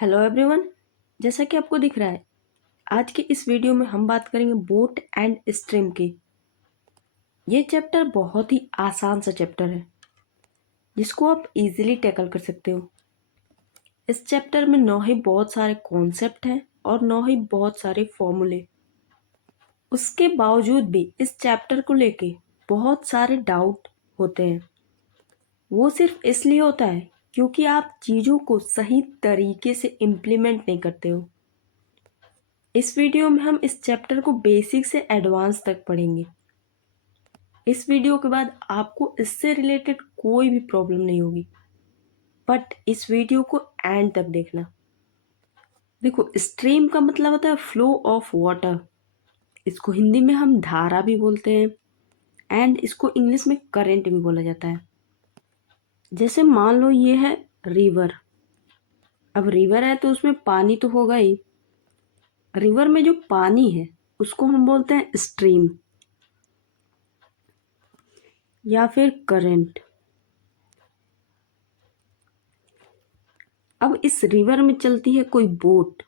Hello everyone. जैसा कि आपको दिख रहा है, आज के इस वीडियो में हम बात करेंगे बोट एंड स्ट्रीम की। ये चैप्टर बहुत ही आसान सा चैप्टर है जिसको आप इजीली टैकल कर सकते हो। इस चैप्टर में ना ही बहुत सारे कॉन्सेप्ट हैं और ना ही बहुत सारे फॉर्मूले। उसके बावजूद भी इस चैप्टर को लेके बहुत सारे डाउट होते हैं। वो सिर्फ इसलिए होता है क्योंकि आप चीज़ों को सही तरीके से इम्प्लीमेंट नहीं करते हो। इस वीडियो में हम इस चैप्टर को बेसिक से एडवांस तक पढ़ेंगे। इस वीडियो के बाद आपको इससे रिलेटेड कोई भी प्रॉब्लम नहीं होगी, बट इस वीडियो को एंड तक देखना। देखो, स्ट्रीम का मतलब होता है फ्लो ऑफ वाटर। इसको हिंदी में हम धारा भी बोलते हैं एंड इसको इंग्लिश में करंट भी बोला जाता है। जैसे मान लो ये है रिवर। अब रिवर है तो उसमें पानी तो होगा ही। रिवर में जो पानी है उसको हम बोलते हैं स्ट्रीम या फिर करंट। अब इस रिवर में चलती है कोई बोट।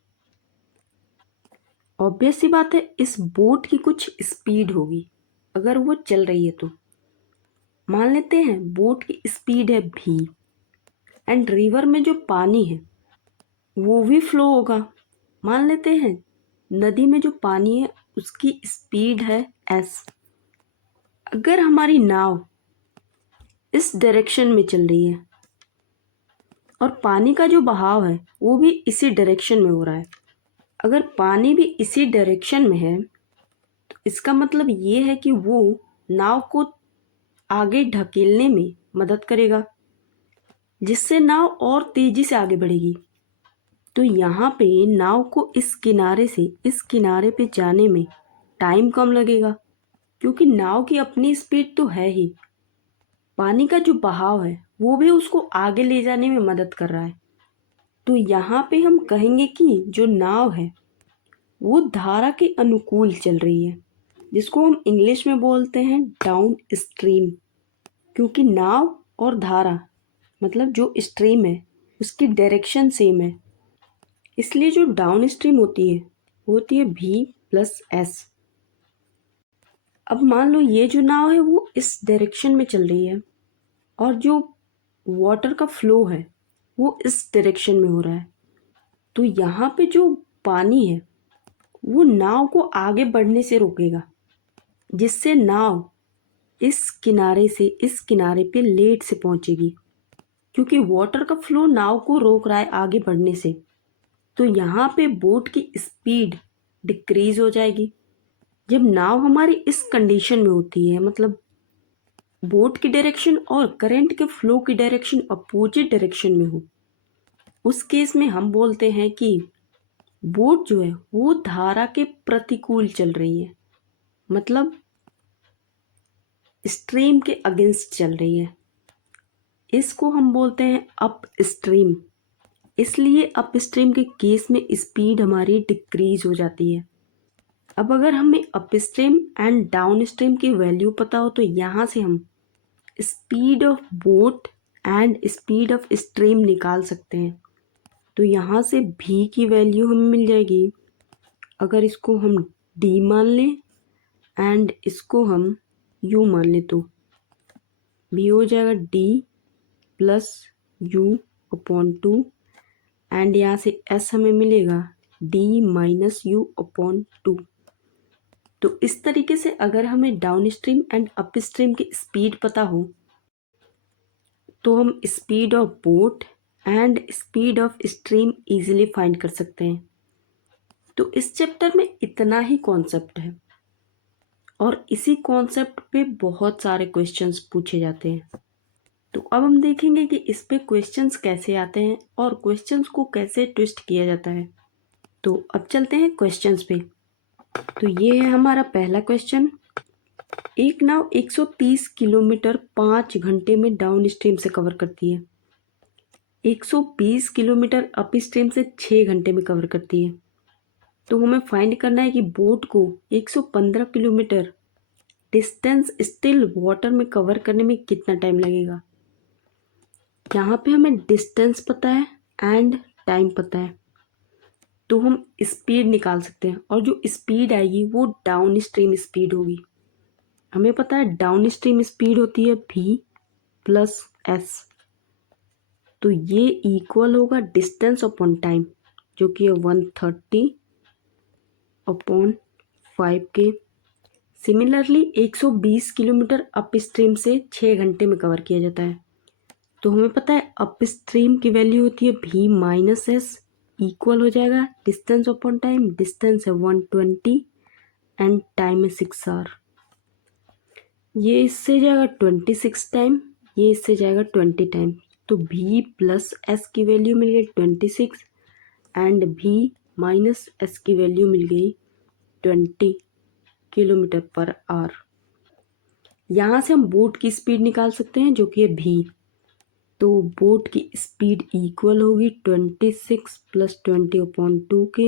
ऑब्वियस सी बात है, इस बोट की कुछ स्पीड होगी अगर वो चल रही है तो। मान लेते हैं बोट की स्पीड है v एंड रिवर में जो पानी है वो भी फ्लो होगा। मान लेते हैं नदी में जो पानी है उसकी स्पीड है s। अगर हमारी नाव इस डायरेक्शन में चल रही है और पानी का जो बहाव है वो भी इसी डायरेक्शन में हो रहा है, अगर पानी भी इसी डायरेक्शन में है तो इसका मतलब ये है कि वो नाव को आगे ढकेलने में मदद करेगा, जिससे नाव और तेजी से आगे बढ़ेगी। तो यहाँ पे नाव को इस किनारे से इस किनारे पे जाने में टाइम कम लगेगा, क्योंकि नाव की अपनी स्पीड तो है ही, पानी का जो बहाव है वो भी उसको आगे ले जाने में मदद कर रहा है। तो यहाँ पे हम कहेंगे कि जो नाव है वो धारा के अनुकूल चल रही है, जिसको हम इंग्लिश में बोलते हैं डाउन स्ट्रीम। क्योंकि नाव और धारा मतलब जो स्ट्रीम है उसकी डायरेक्शन सेम है, इसलिए जो डाउन स्ट्रीम होती है वो होती है v प्लस एस। अब मान लो ये जो नाव है वो इस डायरेक्शन में चल रही है और जो वाटर का फ्लो है वो इस डायरेक्शन में हो रहा है। तो यहाँ पे जो पानी है वो नाव को आगे बढ़ने से रोकेगा, जिससे नाव इस किनारे से इस किनारे पे लेट से पहुंचेगी, क्योंकि वाटर का फ्लो नाव को रोक रहा है आगे बढ़ने से। तो यहाँ पे बोट की स्पीड डिक्रीज हो जाएगी। जब नाव हमारी इस कंडीशन में होती है, मतलब बोट की डायरेक्शन और करंट के फ्लो की डायरेक्शन अपोजिट डायरेक्शन में हो, उस केस में हम बोलते हैं कि बोट जो है वो धारा के प्रतिकूल चल रही है, मतलब स्ट्रीम के अगेंस्ट चल रही है। इसको हम बोलते हैं अप स्ट्रीम। इसलिए अप स्ट्रीम के केस में स्पीड हमारी डिक्रीज हो जाती है। अब अगर हमें up stream and down stream की वैल्यू पता हो तो यहाँ से हम speed of boat and speed of stream निकाल सकते हैं। तो यहाँ से v की वैल्यू हमें मिल जाएगी, अगर इसको हम d मान लें एंड इसको हम u मान लें तो v हो जाएगा d plus u upon 2 and यहाँ से s हमें मिलेगा d माइनस u अपॉन 2। तो इस तरीके से अगर हमें down stream and up stream की स्पीड पता हो तो हम speed of boat and speed of stream easily find कर सकते हैं। तो इस चैप्टर में इतना ही कॉन्सेप्ट है और इसी कॉन्सेप्ट पे बहुत सारे क्वेश्चंस पूछे जाते हैं। तो अब हम देखेंगे कि इस पे क्वेश्चंस कैसे आते हैं और क्वेश्चंस को कैसे ट्विस्ट किया जाता है। तो अब चलते हैं क्वेश्चंस पे। तो ये है हमारा पहला क्वेश्चन। एक नाव 130 किलोमीटर 5 घंटे में डाउन स्ट्रीम से कवर करती है, 120 किलोमीटर अप स्ट्रीम से 6 घंटे में कवर करती है। तो हमें फाइंड करना है कि बोट को 115 किलोमीटर डिस्टेंस स्टिल वाटर में कवर करने में कितना टाइम लगेगा। यहाँ पे हमें डिस्टेंस पता है एंड टाइम पता है। तो हम स्पीड निकाल सकते हैं, और जो स्पीड आएगी वो डाउन स्ट्रीम स्पीड होगी। हमें पता है डाउन स्ट्रीम स्पीड होती है v प्लस एस, तो ये इक्वल होगा डिस्टेंस अपॉन टाइम, जो कि है 130 अपॉन 5 के। सिमिलरली 120 किलोमीटर अप स्ट्रीम से 6 घंटे में कवर किया जाता है। तो हमें पता है अप स्ट्रीम की वैल्यू होती है v माइनस एस, इक्वल हो जाएगा डिस्टेंस अपॉन टाइम। डिस्टेंस है 120 एंड टाइम है 6 आवर। ये इससे जाएगा 26 टाइम, ये इससे जाएगा 20 टाइम। तो v प्लस एस की वैल्यू मिल गई 26 एंड v माइनस एस की वैल्यू मिल गई 20 किलोमीटर पर आवर। यहाँ से हम बोट की स्पीड निकाल सकते हैं, जो कि है v। तो बोट की स्पीड इक्वल होगी 26 प्लस 20 अपॉन 2 के।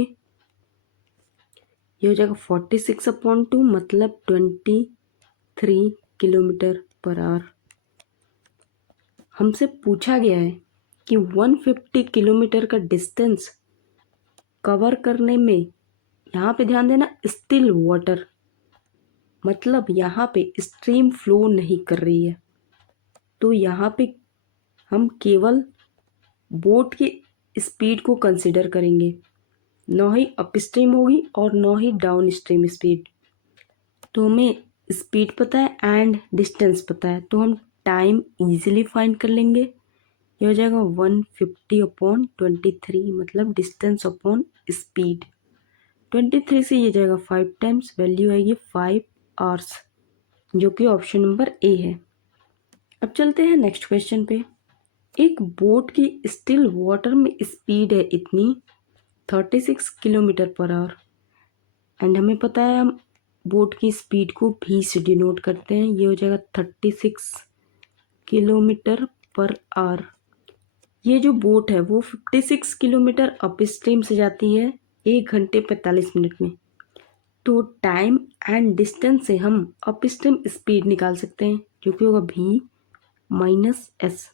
ये हो जाएगा 46 अपॉन 2, मतलब 23 किलोमीटर पर आवर। हमसे पूछा गया है कि 150 किलोमीटर का डिस्टेंस कवर करने में, यहाँ पे ध्यान देना, स्टिल वाटर, मतलब यहाँ पे स्ट्रीम फ्लो नहीं कर रही है। तो यहाँ पे हम केवल बोट की स्पीड को कंसिडर करेंगे, न ही अप स्ट्रीम होगी और न ही डाउन स्ट्रीम स्पीड। तो हमें स्पीड पता है एंड डिस्टेंस पता है, तो हम टाइम इजीली फाइंड कर लेंगे। ये हो जाएगा 150 अपॉन 23, मतलब डिस्टेंस अपॉन स्पीड। 23 से ये जाएगा 5 टाइम्स, वैल्यू आएगी 5 आवर्स, जो कि ऑप्शन नंबर ए है। अब चलते हैं नेक्स्ट क्वेश्चन पे। एक बोट की स्टिल वाटर में स्पीड है इतनी 36 किलोमीटर पर आवर, एंड हमें पता है हम बोट की स्पीड को v से डिनोट करते हैं। ये हो जाएगा 36 किलोमीटर पर आवर। ये जो बोट है वो 56 किलोमीटर अप स्ट्रीम से जाती है 1 घंटे 45 मिनट में। तो टाइम एंड डिस्टेंस से हम अप स्ट्रीम स्पीड निकाल सकते हैं, जो कि होगा v माइनस एस।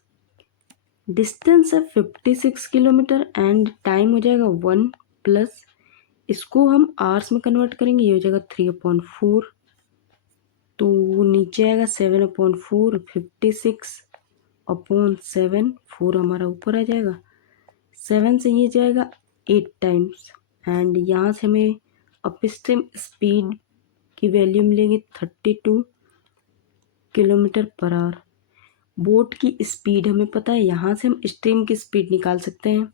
डिस्टेंस है 56 किलोमीटर एंड टाइम हो जाएगा 1 प्लस, इसको हम आवर्स में कन्वर्ट करेंगे, ये हो जाएगा 3/4। तो नीचे आएगा 7/4, 56/7, 4 हमारा ऊपर आ जाएगा। 7 से ये जाएगा 8 टाइम्स, एंड यहाँ से हमें अप स्ट्रीम स्पीड की वैल्यू मिलेगी 32 किलोमीटर पर आवर। बोट की स्पीड हमें पता है, यहाँ से हम स्ट्रीम की स्पीड निकाल सकते हैं।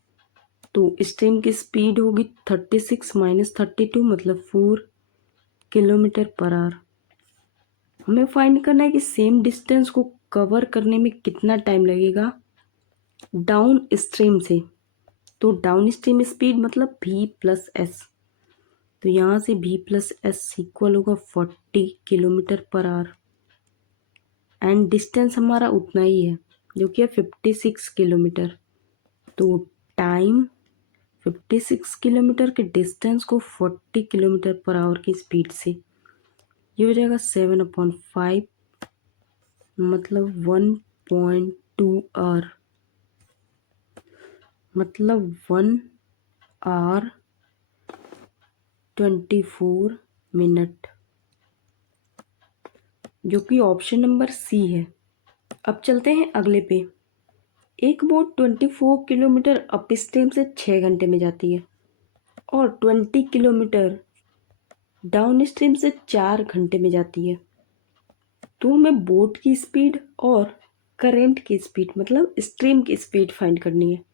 तो स्ट्रीम की स्पीड होगी 36 माइनस 32, मतलब 4 किलोमीटर पर आवर। हमें फाइंड करना है कि सेम डिस्टेंस को कवर करने में कितना टाइम लगेगा डाउन स्ट्रीम से। तो डाउन स्ट्रीम स्पीड मतलब v प्लस एस, तो यहाँ से v प्लस एस इक्वल होगा 40 kilometre per our, and distance हमारा उतना ही है, जो कि है 56 किलोमीटर। तो टाइम 56 किलोमीटर के डिस्टेंस को 40 किलोमीटर पर आवर की स्पीड से, ये हो जाएगा 7/5, मतलब 1.2 आवर, मतलब 1 आवर 24 मिनट, जो कि ऑप्शन नंबर सी है। अब चलते हैं अगले पे। एक बोट 24 किलोमीटर अप स्ट्रीम से 6 घंटे में जाती है और 20 किलोमीटर डाउन स्ट्रीम से 4 घंटे में जाती है। तो हमें बोट की स्पीड और करेंट की स्पीड, मतलब स्ट्रीम की स्पीड फाइंड करनी है।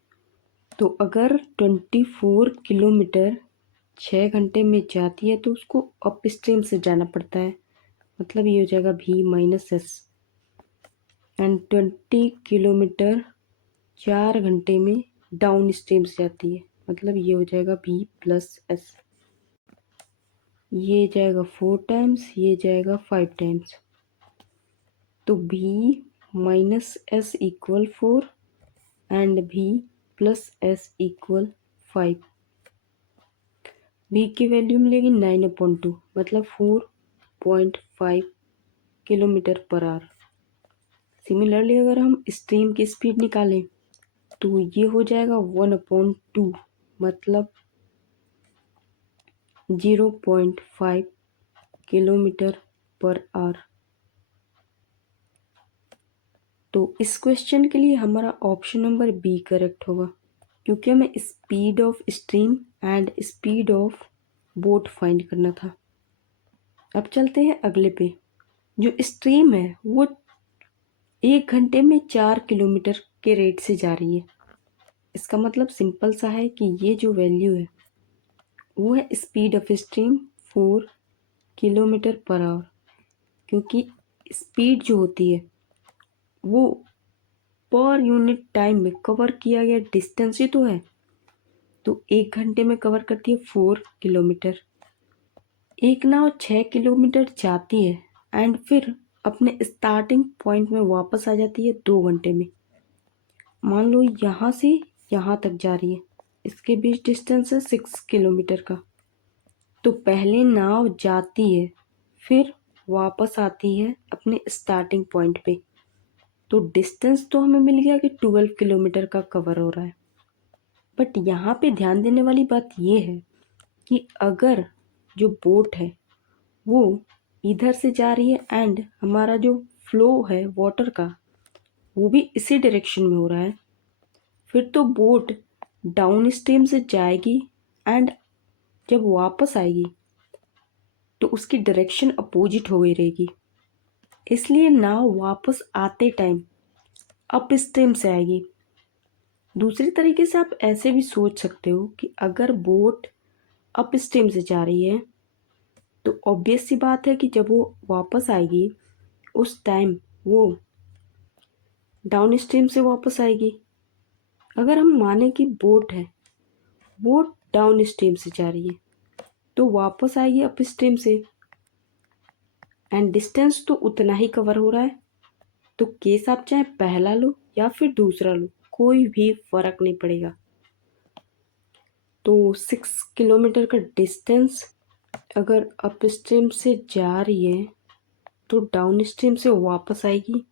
तो अगर 24 किलोमीटर 6 घंटे में जाती है तो उसको अप स्ट्रीम से जाना पड़ता है, मतलब ये हो जाएगा v minus S, and 20 kilometre 4 घंटे में डाउन स्ट्रीम से जाती है, मतलब ये हो जाएगा v प्लस एस। ये जाएगा 4 टाइम्स, ये जाएगा 5 टाइम्स। तो v minus S equal 4 and v plus S equal 5। v की वैल्यू मिलेगी 9/2, मतलब 4.5 किलोमीटर पर आवर। सिमिलरली अगर हम स्ट्रीम की स्पीड निकालें तो ये हो जाएगा 1/2, मतलब 0.5 किलोमीटर पर आवर। तो इस क्वेश्चन के लिए हमारा ऑप्शन नंबर बी करेक्ट होगा, क्योंकि हमें speed of stream and speed of boat find करना था। अब चलते हैं अगले पे। जो स्ट्रीम है वो 1 घंटे में 4 किलोमीटर के रेट से जा रही है। इसका मतलब सिंपल सा है कि ये जो वैल्यू है वो है speed of stream 4 kilometre per our, क्योंकि स्पीड जो होती है वो पर यूनिट टाइम में कवर किया गया डिस्टेंस ही तो है। तो 1 घंटे में कवर करती है 4 किलोमीटर। एक नाव 6 किलोमीटर जाती है एंड फिर अपने स्टार्टिंग पॉइंट में वापस आ जाती है 2 घंटे में। मान लो यहाँ से यहाँ तक जा रही है, इसके बीच डिस्टेंस है 6 किलोमीटर का। तो पहले नाव जाती है, फिर वापस आती है अपने स्टार्टिंग पॉइंट पे। तो डिस्टेंस तो हमें मिल गया कि 12 किलोमीटर का कवर हो रहा है। बट यहाँ पे ध्यान देने वाली बात ये है कि अगर जो बोट है वो इधर से जा रही है एंड हमारा जो फ्लो है वाटर का वो भी इसी डायरेक्शन में हो रहा है, फिर तो बोट डाउन स्ट्रीम से जाएगी एंड जब वापस आएगी तो उसकी डायरेक्शन अपोजिट हो गई रहेगी। इसलिए नाव वापस आते टाइम अप स्ट्रीम से आएगी। दूसरी तरीके से आप ऐसे भी सोच सकते हो कि अगर बोट अप स्ट्रीम से जा रही है तो ऑब्वियस सी बात है कि जब वो वापस आएगी उस टाइम वो डाउन स्ट्रीम से वापस आएगी। अगर हम माने कि बोट है वो डाउन स्ट्रीम से जा रही है तो वापस आएगी अप स्ट्रीम से एंड डिस्टेंस तो उतना ही कवर हो रहा है। तो केस आप चाहे पहला लो या फिर दूसरा लो, कोई भी फर्क नहीं पड़ेगा। तो 6 किलोमीटर का डिस्टेंस अगर अप स्ट्रीम से जा रही है तो डाउन स्ट्रीम से वापस आएगी।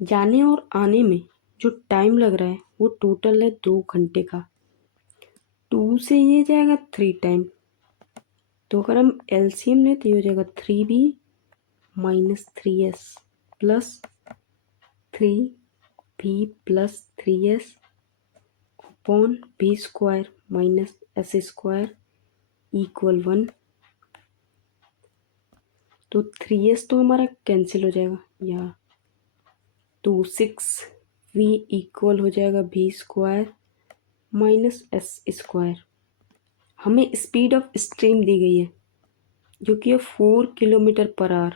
जाने और आने में जो टाइम लग रहा है वो टोटल है 2 घंटे का। 2 से ये जाएगा 3 टाइम। तो अगर हम एलसीएम लें तो ये हो जाएगा 3b minus 3s plus 3b plus 3s upon b square minus s square equal 1। तो 3s तो हमारा कैंसिल हो जाएगा यहाँ। तो 6v इक्वल हो जाएगा b square minus s square. हमें स्पीड ऑफ स्ट्रीम दी गई है जो कि है 4 किलोमीटर पर आवर।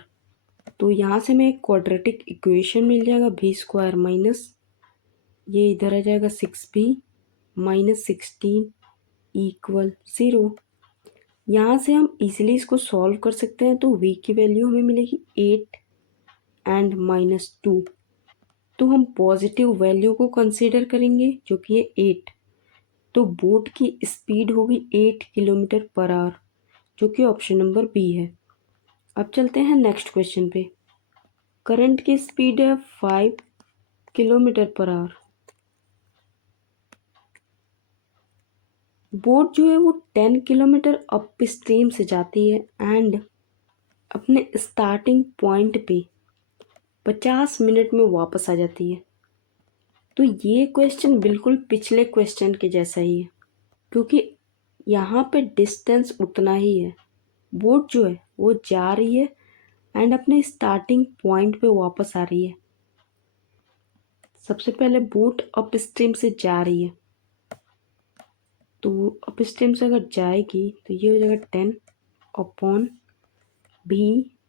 तो यहाँ से हमें एक क्वाड्रेटिक इक्वेशन मिल जाएगा b स्क्वायर माइनस ये इधर आ जाएगा 6b माइनस 16 इक्वल 0। यहाँ से हम इजीली इसको सॉल्व कर सकते हैं। तो v की वैल्यू हमें मिलेगी 8 एंड माइनस 2। तो हम पॉजिटिव वैल्यू को कंसीडर करेंगे जो कि है 8। तो बोट की स्पीड होगी 8 किलोमीटर पर आवर, जो कि ऑप्शन नंबर बी है। अब चलते हैं नेक्स्ट क्वेश्चन पे। करंट की स्पीड है 5 किलोमीटर पर आवर। बोट जो है वो 10 किलोमीटर अप स्ट्रीम से जाती है एंड अपने स्टार्टिंग पॉइंट पे 50 मिनट में वापस आ जाती है। तो ये क्वेश्चन बिल्कुल पिछले क्वेश्चन के जैसा ही है, क्योंकि यहाँ पे डिस्टेंस उतना ही है। बोट जो है वो जा रही है एंड अपने स्टार्टिंग पॉइंट पे वापस आ रही है। सबसे पहले बोट अप स्ट्रीम से जा रही है, तो अप स्ट्रीम से अगर जाएगी तो ये हो जाएगा 10 अपॉन b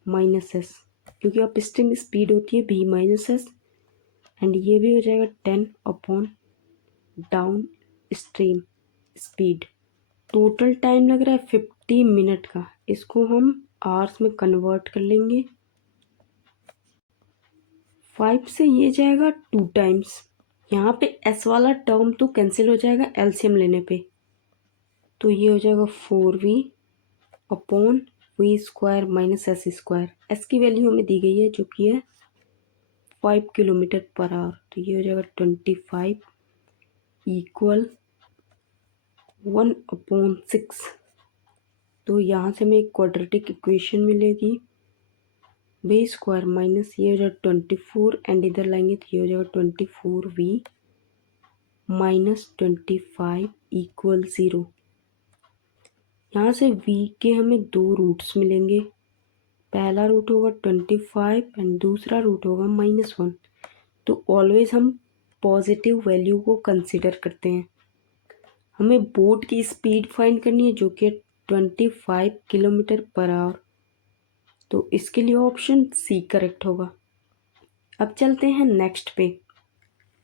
माइनस एस, क्योंकि अप स्ट्रीम स्पीड होती है b माइनस एस एंड ये भी हो जाएगा 10 upon down stream speed. Total time लग रहा है 50 मिनट का। इसको हम आवर्स में कन्वर्ट कर लेंगे। 5 से ये जाएगा 2 टाइम्स। यहाँ पे s वाला टर्म तो कैंसिल हो जाएगा एलसीएम लेने पे। तो ये हो जाएगा 4v upon V square minus S square. S की वैल्यू हमें दी गई है जो कि है 5 किलोमीटर पर आवर। तो ये हो जाएगा 25 इक्वल 1/6। तो यहाँ से हमें एक क्वाड्रेटिक इक्वेशन मिलेगी, बी स्क्वायर माइनस ये हो जाएगा 24 एंड इधर लाएंगे तो ये हो जाएगा 24v माइनस 25 इक्वल 0। यहाँ से v के हमें दो रूट्स मिलेंगे, पहला रूट होगा 25 एंड दूसरा रूट होगा -1। तो ऑलवेज हम पॉजिटिव वैल्यू को कंसिडर करते हैं। हमें बोट की स्पीड फाइंड करनी है जो कि 25 किलोमीटर पर आवर। तो इसके लिए ऑप्शन सी करेक्ट होगा। अब चलते हैं नेक्स्ट पे।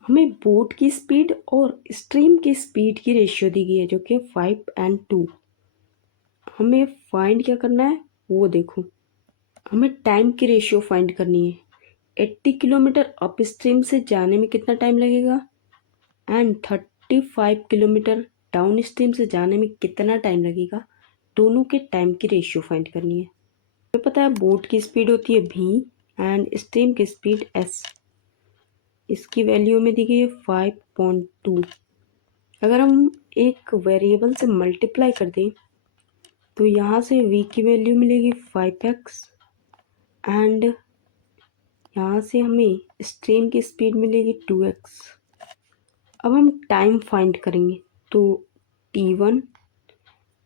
हमें बोट की स्पीड और स्ट्रीम की स्पीड की रेशियो दी गई है जो कि 5 और 2। हमें फाइंड क्या करना है वो देखो। हमें टाइम की रेशियो फाइंड करनी है। 80 किलोमीटर अप स्ट्रीम से जाने में कितना टाइम लगेगा एंड 35 किलोमीटर डाउन स्ट्रीम से जाने में कितना टाइम लगेगा, दोनों के टाइम की रेशियो फाइंड करनी है। हमें पता है बोट की स्पीड होती है v एंड स्ट्रीम की स्पीड s। इसकी वैल्यू में दी गई है 5.2। अगर हम एक वेरिएबल से मल्टीप्लाई कर दें तो यहाँ से v की वैल्यू मिलेगी 5x एंड यहाँ से हमें स्ट्रीम की स्पीड मिलेगी 2x। अब हम टाइम फाइंड करेंगे तो t1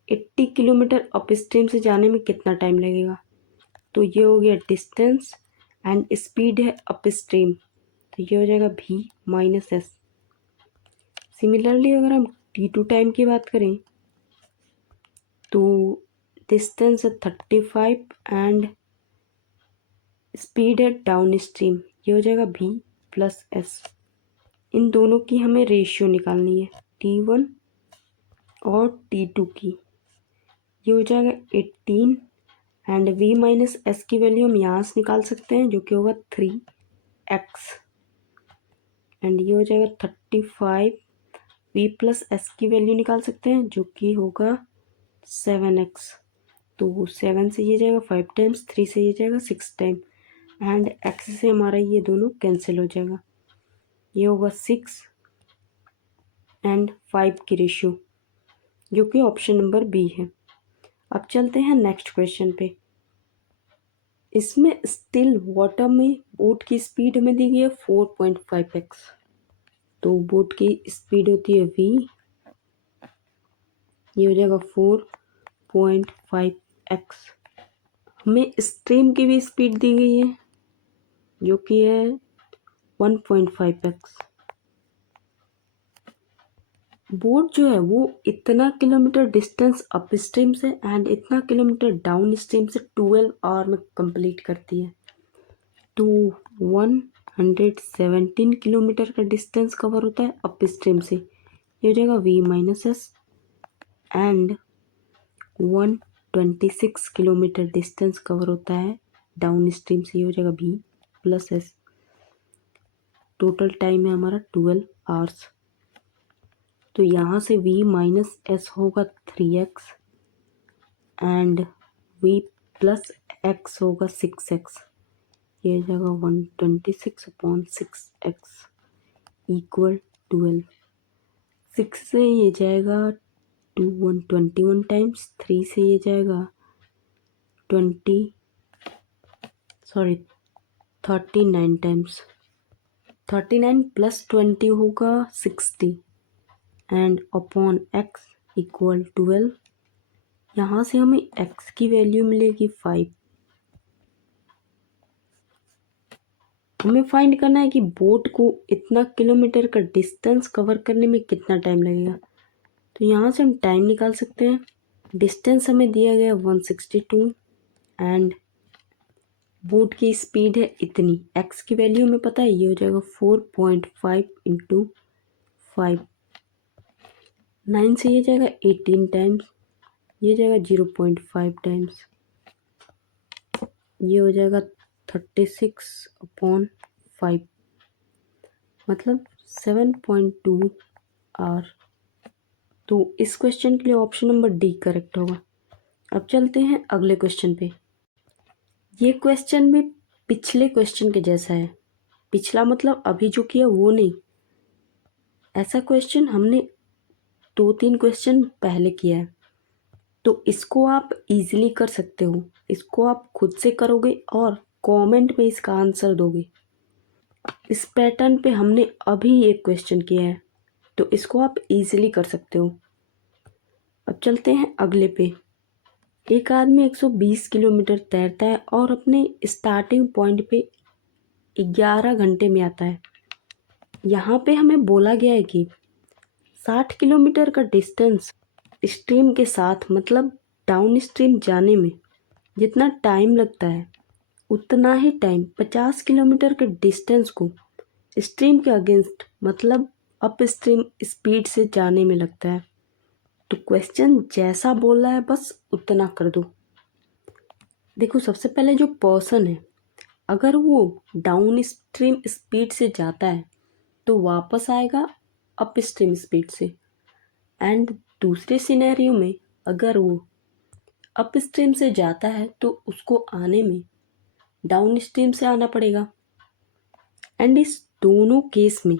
80 किलोमीटर अप स्ट्रीम से जाने में कितना टाइम लगेगा, तो ये हो गया डिस्टेंस एंड स्पीड है अप स्ट्रीम, तो ये हो जाएगा v माइनस एस। सिमिलरली अगर हम t2 टाइम की बात करें तो डिस्टेंस है 35 एंड स्पीड है डाउन स्ट्रीम, ये हो जाएगा v प्लस एस। इन दोनों की हमें रेशियो निकालनी है t1 और t2 की। ये हो जाएगा 18 एंड v माइनस एस की वैल्यू हम यहाँ से निकाल सकते हैं जो कि होगा 3x एंड ये हो जाएगा 35। v प्लस एस की वैल्यू निकाल सकते हैं जो कि होगा 7x। तो 7 से ये जाएगा 5 टाइम्स, 3 से ये जाएगा 6 टाइम एंड x से हमारा ये दोनों कैंसिल हो जाएगा। ये होगा 6 एंड 5 की रेशियो जो कि ऑप्शन नंबर बी है। अब चलते हैं नेक्स्ट क्वेश्चन पे। इसमें स्टिल वाटर में बोट की स्पीड हमें दी गई है 4.5x। तो बोट की स्पीड होती है v, ये हो जाएगा 4.5x। हमें स्ट्रीम की भी स्पीड दी गई है जो कि है 1.5x। बोट जो है वो इतना किलोमीटर डिस्टेंस अप स्ट्रीम से एंड इतना किलोमीटर डाउन स्ट्रीम से 12 आवर में कंप्लीट करती है। तो 117 किलोमीटर का डिस्टेंस कवर होता है अप स्ट्रीम से, ये हो जाएगा v minus S and 126 kilometre distance cover होता है डाउन स्ट्रीम से, ये हो जाएगा v plus S. Total time है हमारा 12 आवर्स। तो यहाँ से v माइनस एस होगा 3x and v plus x होगा 6x, ये हो जाएगा 126/6x इक्वल 12। 6 से ये जाएगा 21 टाइम्स, 3 से ये जाएगा 39 टाइम्स। 39 प्लस 20 होगा 60 एंड अपॉन x इक्वल 12। यहाँ से हमें x की वैल्यू मिलेगी 5। हमें फाइंड करना है कि बोट को इतना किलोमीटर का डिस्टेंस कवर करने में कितना टाइम लगेगा। तो यहाँ से हम टाइम निकाल सकते हैं। डिस्टेंस हमें दिया गया 162 एंड बोट की स्पीड है इतनी, x की वैल्यू हमें पता है, ये हो जाएगा 4.5 इंटू 5। 9 से ये जाएगा 18 टाइम्स, ये जाएगा 0.5 टाइम्स, ये हो जाएगा 36/5 मतलब 7.2 आवर। तो इस क्वेश्चन के लिए ऑप्शन नंबर डी करेक्ट होगा। अब चलते हैं अगले क्वेश्चन पे। ये क्वेश्चन भी पिछले क्वेश्चन के जैसा है। पिछला मतलब अभी जो किया वो नहीं, ऐसा क्वेश्चन हमने 2-3 क्वेश्चन पहले किया है, तो इसको आप इजीली कर सकते हो। इसको आप खुद से करोगे और कमेंट में इसका आंसर दोगे। इस पैटर्न पे हमने अभी एक क्वेश्चन किया है, तो इसको आप इजीली कर सकते हो। अब चलते हैं अगले पे। एक आदमी 120 किलोमीटर तैरता है और अपने स्टार्टिंग पॉइंट पे 11 घंटे में आता है। यहाँ पे हमें बोला गया है कि 60 किलोमीटर का डिस्टेंस स्ट्रीम के साथ मतलब डाउन स्ट्रीम जाने में जितना टाइम लगता है, उतना ही टाइम 50 किलोमीटर के डिस्टेंस को स्ट्रीम के अगेंस्ट मतलब अप स्ट्रीम स्पीड से जाने में लगता है। तो क्वेश्चन जैसा बोला है बस उतना कर दो। देखो, सबसे पहले जो पर्सन है, अगर वो डाउन स्ट्रीम स्पीड से जाता है तो वापस आएगा अप स्ट्रीम स्पीड से। एंड दूसरे सिनेरियो में अगर वो अप स्ट्रीम से जाता है तो उसको आने में डाउन स्ट्रीम से आना पड़ेगा। एंड इस दोनों केस में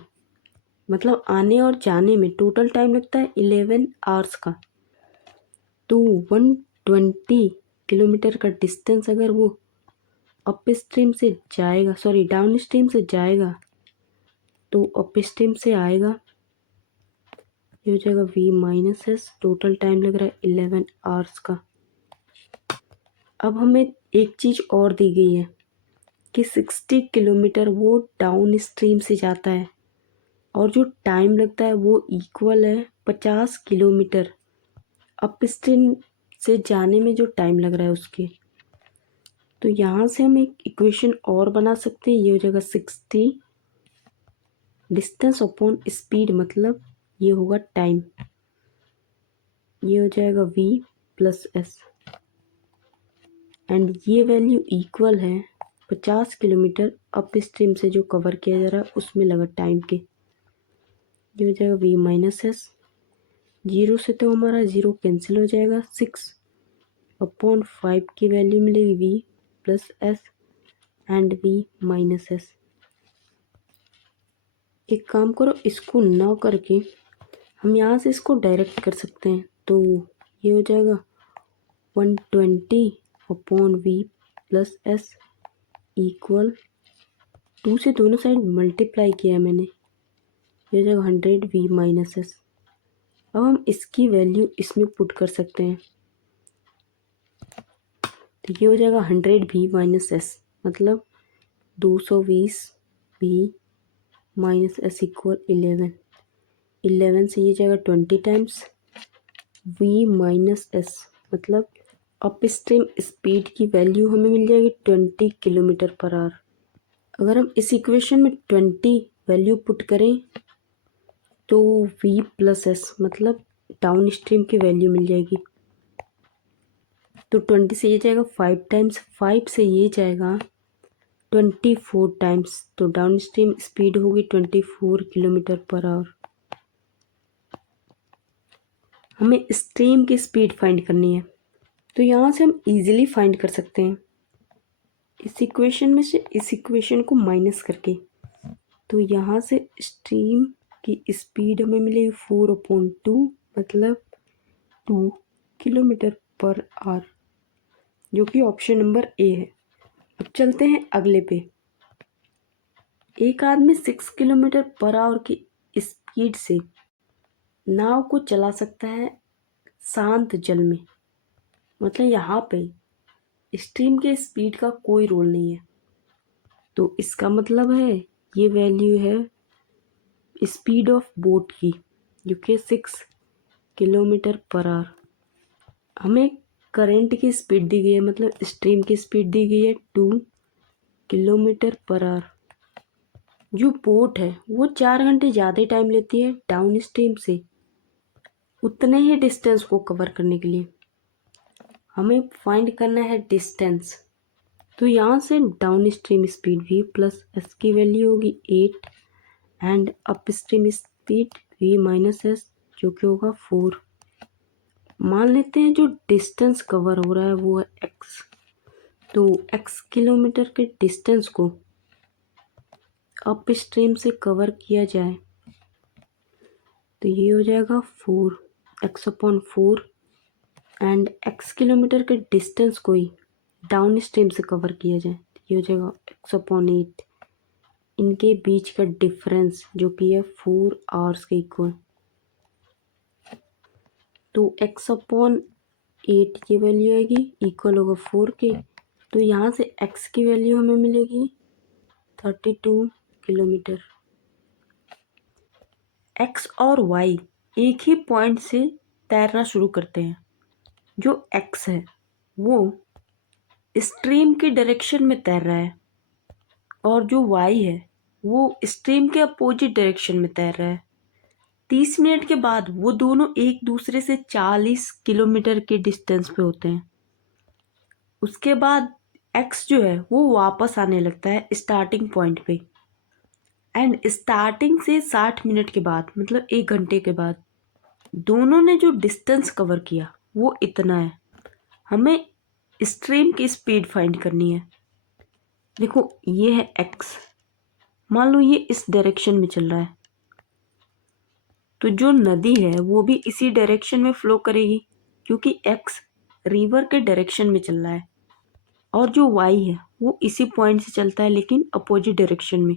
मतलब आने और जाने में टोटल टाइम लगता है 11 आवर्स का। तो 120 किलोमीटर का डिस्टेंस अगर वो अप स्ट्रीम से जाएगा, सॉरी डाउन स्ट्रीम से जाएगा, तो अप स्ट्रीम से आएगा, ये हो जाएगा v minus S. Total time लग रहा है 11 आवर्स का। अब हमें एक चीज़ और दी गई है कि 60 किलोमीटर वो डाउन स्ट्रीम से जाता है और जो टाइम लगता है वो इक्वल है 50 किलोमीटर अप स्ट्रीम से जाने में जो टाइम लग रहा है उसके। तो यहाँ से हम एक इक्वेशन और बना सकते हैं। ये हो जाएगा 60 डिस्टेंस अपॉन स्पीड मतलब ये होगा टाइम, ये हो जाएगा v प्लस एस। एंड ये वैल्यू इक्वल है 50 किलोमीटर अप स्ट्रीम से जो कवर किया जा रहा है उसमें लगा टाइम के। ये हो जाएगा v माइनस एस। 0 से तो हमारा 0 कैंसिल हो जाएगा। 6 अपॉन 5 की वैल्यू मिलेगी v plus S and v minus S. एक काम करो, इसको ना करके हम यहाँ से इसको डायरेक्ट कर सकते हैं। तो ये हो जाएगा 120 upon v plus S equal 2 से दोनों साइड मल्टीप्लाई किया है मैंने, ये हो जाएगा 100 v माइनस एस। अब हम इसकी वैल्यू इसमें पुट कर सकते हैं, तो ये हो जाएगा 100 v माइनस एस मतलब 220 v माइनस एस इक्वल 11 से ये जाएगा 20 टाइम्स v माइनस एस मतलब अप स्ट्रीम स्पीड की वैल्यू हमें मिल जाएगी 20 किलोमीटर पर आवर। अगर हम इस इक्वेशन में 20 वैल्यू पुट करें तो v प्लस एस मतलब डाउन स्ट्रीम की वैल्यू मिल जाएगी। तो 20 से ये जाएगा 5 टाइम्स, 5 से ये जाएगा 24 टाइम्स, तो डाउन स्ट्रीम स्पीड होगी 24 किलोमीटर पर आवर। हमें स्ट्रीम की स्पीड फाइंड करनी है, तो यहाँ से हम इजीली फाइंड कर सकते हैं इस इक्वेशन में से इस इक्वेशन को माइनस करके। तो यहाँ से स्ट्रीम की स्पीड हमें मिलेगी 4/2 मतलब 2 किलोमीटर पर आवर, जो कि ऑप्शन नंबर ए है। अब चलते हैं अगले पे। एक आदमी 6 किलोमीटर पर आवर की स्पीड से नाव को चला सकता है शांत जल में, मतलब यहाँ पे स्ट्रीम के स्पीड का कोई रोल नहीं है। तो इसका मतलब है ये वैल्यू है स्पीड ऑफ बोट की, जो कि 6 किलोमीटर पर आवर। हमें करंट की स्पीड दी गई है, मतलब स्ट्रीम की स्पीड दी गई है 2 किलोमीटर पर आवर। जो बोट है वो 4 घंटे ज़्यादा टाइम लेती है डाउन स्ट्रीम से उतने ही डिस्टेंस को कवर करने के लिए। हमें फाइंड करना है डिस्टेंस। तो यहाँ से down stream speed v plus S की वैल्यू होगी 8 and up stream speed v minus S जो कि होगा 4। मान लेते हैं जो डिस्टेंस कवर हो रहा है वो है x। तो x किलोमीटर के डिस्टेंस को अप स्ट्रीम से कवर किया जाए तो ये हो जाएगा 4 x/4 एंड x किलोमीटर के डिस्टेंस को ही डाउन स्ट्रीम से कवर किया जाए, ये हो जाएगा x/8। इनके बीच का डिफरेंस जो कि है 4 आवर्स के इक्वल, तो x/8 की वैल्यू आएगी इक्वल होगा 4 के। तो यहाँ से x की वैल्यू हमें मिलेगी 32 किलोमीटर। x और y एक ही पॉइंट से तैरना शुरू करते हैं। जो x है वो स्ट्रीम की डायरेक्शन में तैर रहा है और जो y है वो स्ट्रीम के अपोजिट डायरेक्शन में तैर रहा है। 30 मिनट के बाद वो दोनों एक दूसरे से 40 किलोमीटर के डिस्टेंस पे होते हैं। उसके बाद x जो है वो वापस आने लगता है स्टार्टिंग पॉइंट पे, एंड स्टार्टिंग से 60 मिनट के बाद मतलब 1 घंटे के बाद दोनों ने जो डिस्टेंस कवर किया वो इतना है। हमें स्ट्रीम की स्पीड फाइंड करनी है। देखो ये है x, मान लो ये इस डायरेक्शन में चल रहा है, तो जो नदी है वो भी इसी डायरेक्शन में फ्लो करेगी क्योंकि x रिवर के डायरेक्शन में चल रहा है, और जो y है वो इसी पॉइंट से चलता है लेकिन अपोजिट डायरेक्शन में,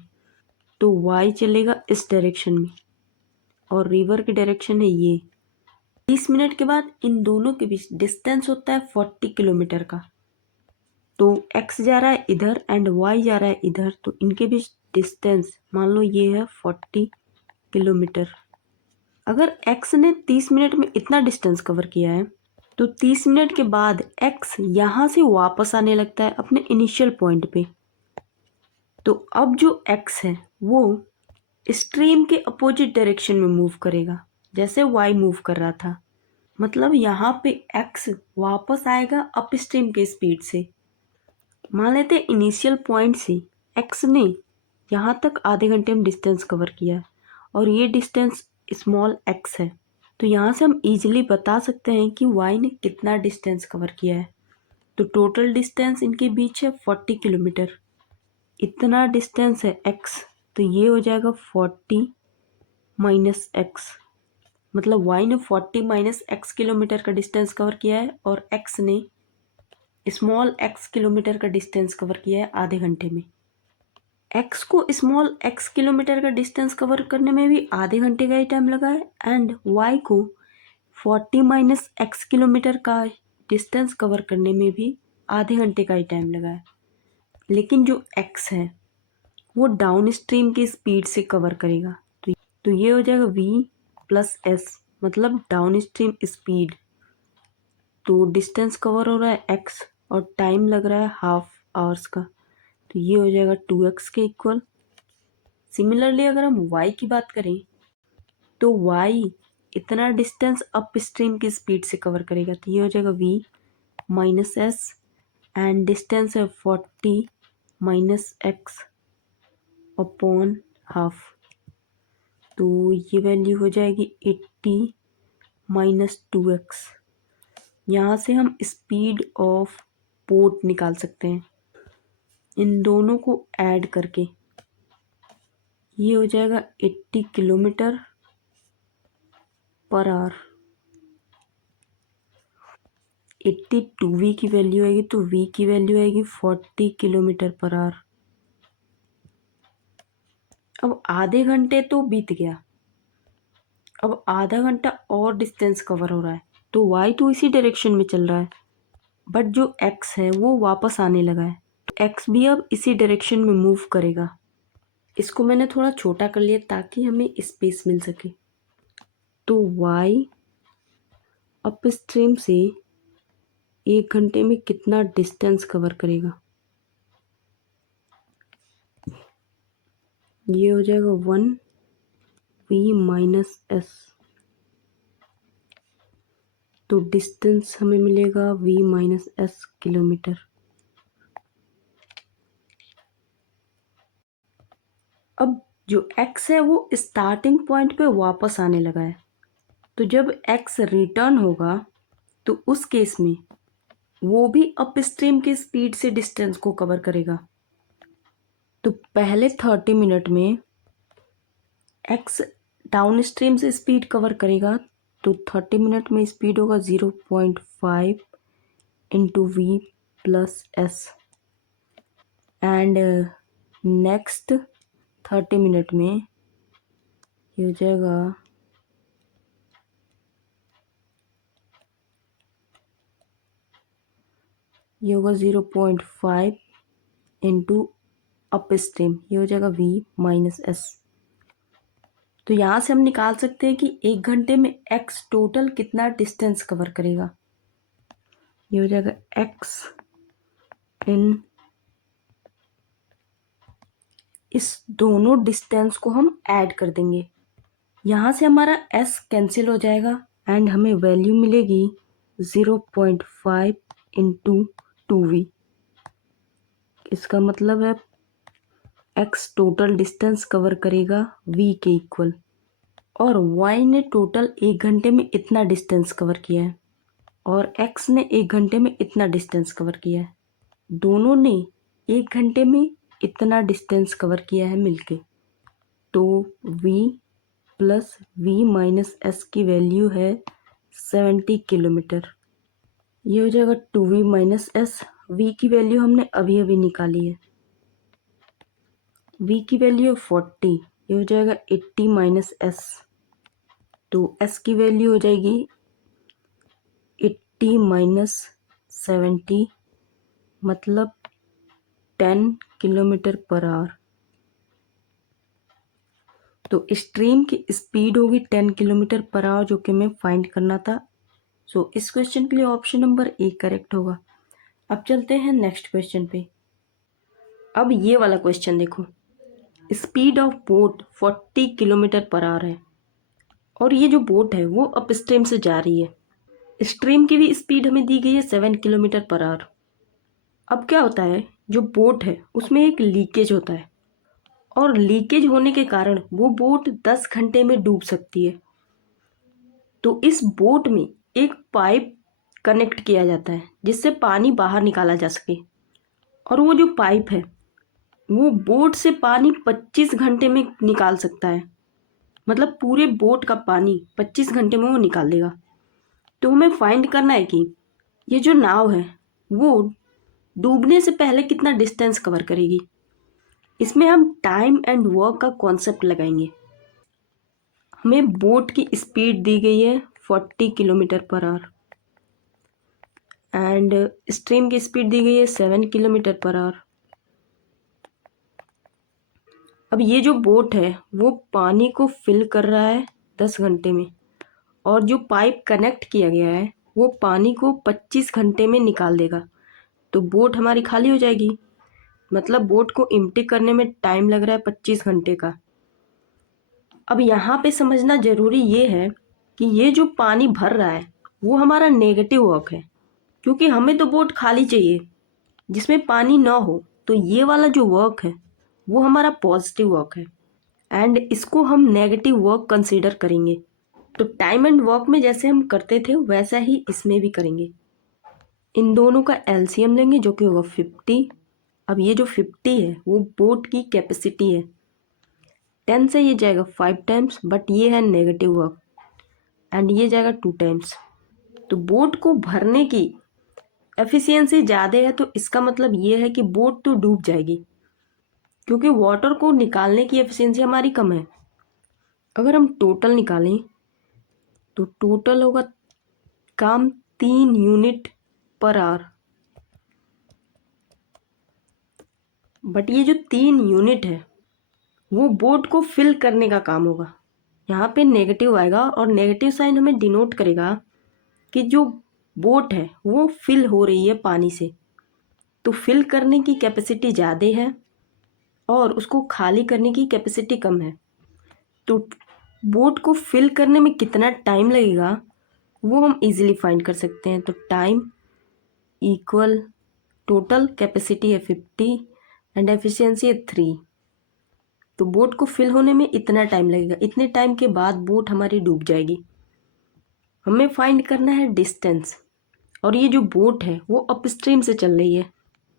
तो y चलेगा इस डायरेक्शन में और रिवर की डायरेक्शन है ये। 30 मिनट के बाद इन दोनों के बीच डिस्टेंस होता है 40 किलोमीटर का, तो x जा रहा है इधर एंड y जा रहा है इधर, तो इनके बीच डिस्टेंस मान लो ये है 40 किलोमीटर। अगर x ने 30 मिनट में इतना डिस्टेंस कवर किया है तो 30 मिनट के बाद x यहाँ से वापस आने लगता है अपने इनिशियल पॉइंट पे, तो अब जो x है वो स्ट्रीम के अपोजिट डायरेक्शन में मूव करेगा जैसे y मूव कर रहा था। मतलब यहाँ पे x वापस आएगा अप स्ट्रीम के स्पीड से। मान लेते इनिशियल पॉइंट से x ने यहाँ तक आधे घंटे में डिस्टेंस कवर किया और ये डिस्टेंस स्मॉल x है, तो यहाँ से हम इजीली बता सकते हैं कि y ने कितना डिस्टेंस कवर किया है। तो टोटल डिस्टेंस इनके बीच है 40 किलोमीटर। इतना डिस्टेंस है x, तो ये हो जाएगा 40 माइनस x, मतलब y ने 40 माइनस x किलोमीटर का डिस्टेंस कवर किया है और x ने स्मॉल x किलोमीटर का डिस्टेंस कवर किया है आधे घंटे में। x को स्मॉल x किलोमीटर का डिस्टेंस कवर करने में भी आधे घंटे का ही टाइम लगा है एंड y को 40 माइनस x किलोमीटर का डिस्टेंस कवर करने में भी आधे घंटे का ही टाइम लगा है। लेकिन जो x है वो डाउन स्ट्रीम की स्पीड से कवर करेगा, तो ये हो जाएगा v प्लस s, मतलब डाउन स्ट्रीम स्पीड। तो डिस्टेंस कवर हो रहा है x और टाइम लग रहा है हाफ आवर्स का, तो ये हो जाएगा 2x के इक्वल। सिमिलरली अगर हम y की बात करें तो y इतना डिस्टेंस अप स्ट्रीम की स्पीड से कवर करेगा, तो ये हो जाएगा v minus S and distance है 40 माइनस x अपॉन हाफ, तो ये वैल्यू हो जाएगी 80 माइनस 2x। यहाँ से हम स्पीड ऑफ बोट निकाल सकते हैं इन दोनों को ऐड करके। ये हो जाएगा 80 किलोमीटर पर आवर। 80 2v की वैल्यू आएगी तो v की वैल्यू आएगी 40 किलोमीटर पर आवर। अब आधे घंटे तो बीत गया, अब आधा घंटा और डिस्टेंस कवर हो रहा है, तो y तो इसी डायरेक्शन में चल रहा है बट जो x है वो वापस आने लगा है, तो x भी अब इसी डायरेक्शन में मूव करेगा। इसको मैंने थोड़ा छोटा कर लिया ताकि हमें स्पेस मिल सके। तो y अप स्ट्रीम से 1 घंटे में कितना डिस्टेंस कवर करेगा, ये हो जाएगा 1v माइनस एस, तो डिस्टेंस हमें मिलेगा v माइनस एस किलोमीटर। अब जो x है वो स्टार्टिंग पॉइंट पे वापस आने लगा है, तो जब x रिटर्न होगा तो उस केस में वो भी अप स्ट्रीम की स्पीड से डिस्टेंस को कवर करेगा। तो पहले 30 मिनट में x डाउन स्ट्रीम से स्पीड कवर करेगा तो 30 मिनट में स्पीड होगा 0.5 into V plus S. And next 30 minute में ये हो जाएगा ये होगा 0.5 इंटू अप स्ट्रीम, ये हो जाएगा v माइनस एस। तो यहाँ से हम निकाल सकते हैं कि 1 घंटे में x टोटल कितना डिस्टेंस कवर करेगा। ये हो जाएगा x इन, इस दोनों डिस्टेंस को हम ऐड कर देंगे। यहाँ से हमारा s कैंसिल हो जाएगा एंड हमें वैल्यू मिलेगी 0.5 इंटू 2v। इसका मतलब है x टोटल डिस्टेंस कवर करेगा v के इक्वल, और y ने टोटल 1 घंटे में इतना डिस्टेंस कवर किया है और x ने 1 घंटे में इतना डिस्टेंस कवर किया है। दोनों ने 1 घंटे में इतना डिस्टेंस कवर किया है मिलके। तो v plus v minus S की वैल्यू है 70 किलोमीटर। ये हो जाएगा 2v माइनस एस। v की वैल्यू हमने अभी अभी निकाली है, v की वैल्यू है 40, ये हो जाएगा 80 माइनस एस। तो s की वैल्यू हो जाएगी 80 माइनस 70, मतलब 10 किलोमीटर पर आवर। तो स्ट्रीम की स्पीड होगी 10 किलोमीटर पर आवर, जो कि हमें फाइंड करना था। सो इस क्वेश्चन के लिए ऑप्शन नंबर ए करेक्ट होगा। अब चलते हैं नेक्स्ट क्वेश्चन पे। अब ये वाला क्वेश्चन देखो, speed of boat 40 kilometre per our है और ये जो बोट है वो अप स्ट्रीम से जा रही है। स्ट्रीम की भी स्पीड हमें दी गई है 7 किलोमीटर पर आवर। अब क्या होता है, जो बोट है उसमें एक लीकेज होता है और लीकेज होने के कारण वो बोट 10 घंटे में डूब सकती है। तो इस बोट में एक पाइप कनेक्ट किया जाता है जिससे पानी बाहर निकाला जा सके, और वो जो पाइप है वो बोट से पानी 25 घंटे में निकाल सकता है। मतलब पूरे बोट का पानी 25 घंटे में वो निकाल देगा। तो हमें फाइंड करना है कि ये जो नाव है वो डूबने से पहले कितना डिस्टेंस कवर करेगी। इसमें हम टाइम एंड वर्क का कॉन्सेप्ट लगाएंगे। हमें बोट की स्पीड दी गई है 40 kilometre per our and stream की स्पीड दी गई है 7 किलोमीटर पर आवर। अब ये जो बोट है वो पानी को फिल कर रहा है 10 घंटे में, और जो पाइप कनेक्ट किया गया है वो पानी को 25 घंटे में निकाल देगा। तो बोट हमारी खाली हो जाएगी, मतलब बोट को एम्प्टी करने में टाइम लग रहा है 25 घंटे का। अब यहाँ पे समझना ज़रूरी ये है कि ये जो पानी भर रहा है वो हमारा नेगेटिव वर्क है, क्योंकि हमें तो बोट खाली चाहिए जिसमें पानी ना हो। तो ये वाला जो वर्क है वो हमारा पॉजिटिव वर्क है एंड इसको हम नेगेटिव वर्क कंसीडर करेंगे। तो टाइम एंड वर्क में जैसे हम करते थे वैसा ही इसमें भी करेंगे। इन दोनों का एलसीएम लेंगे जो कि होगा 50। अब ये जो 50 है वो बोट की कैपेसिटी है। 10 से ये जाएगा 5 टाइम्स, बट ये है नेगेटिव वर्क एंड ये जाएगा 2 टाइम्स। तो बोट को भरने की एफिशिएंसी ज़्यादा है, तो इसका मतलब ये है कि बोट तो डूब जाएगी, क्योंकि वाटर को निकालने की एफिशिएंसी हमारी कम है। अगर हम टोटल निकालें तो टोटल होगा काम 3 यूनिट पर आवर, बट ये जो 3 यूनिट है वो बोट को फिल करने का काम होगा। यहाँ पे नेगेटिव आएगा और नेगेटिव साइन हमें डिनोट करेगा कि जो बोट है वो फिल हो रही है पानी से। तो फिल करने की कैपेसिटी ज़्यादा है और उसको खाली करने की कैपेसिटी कम है। तो बोट को फिल करने में कितना टाइम लगेगा वो हम इजीली फाइंड कर सकते हैं। तो टाइम इक्वल टोटल कैपेसिटी है 50 एंड एफिशिएंसी है 3। तो बोट को फिल होने में इतना टाइम लगेगा, इतने टाइम के बाद बोट हमारी डूब जाएगी। हमें फाइंड करना है डिस्टेंस, और ये जो बोट है वो अप स्ट्रीम से चल रही है,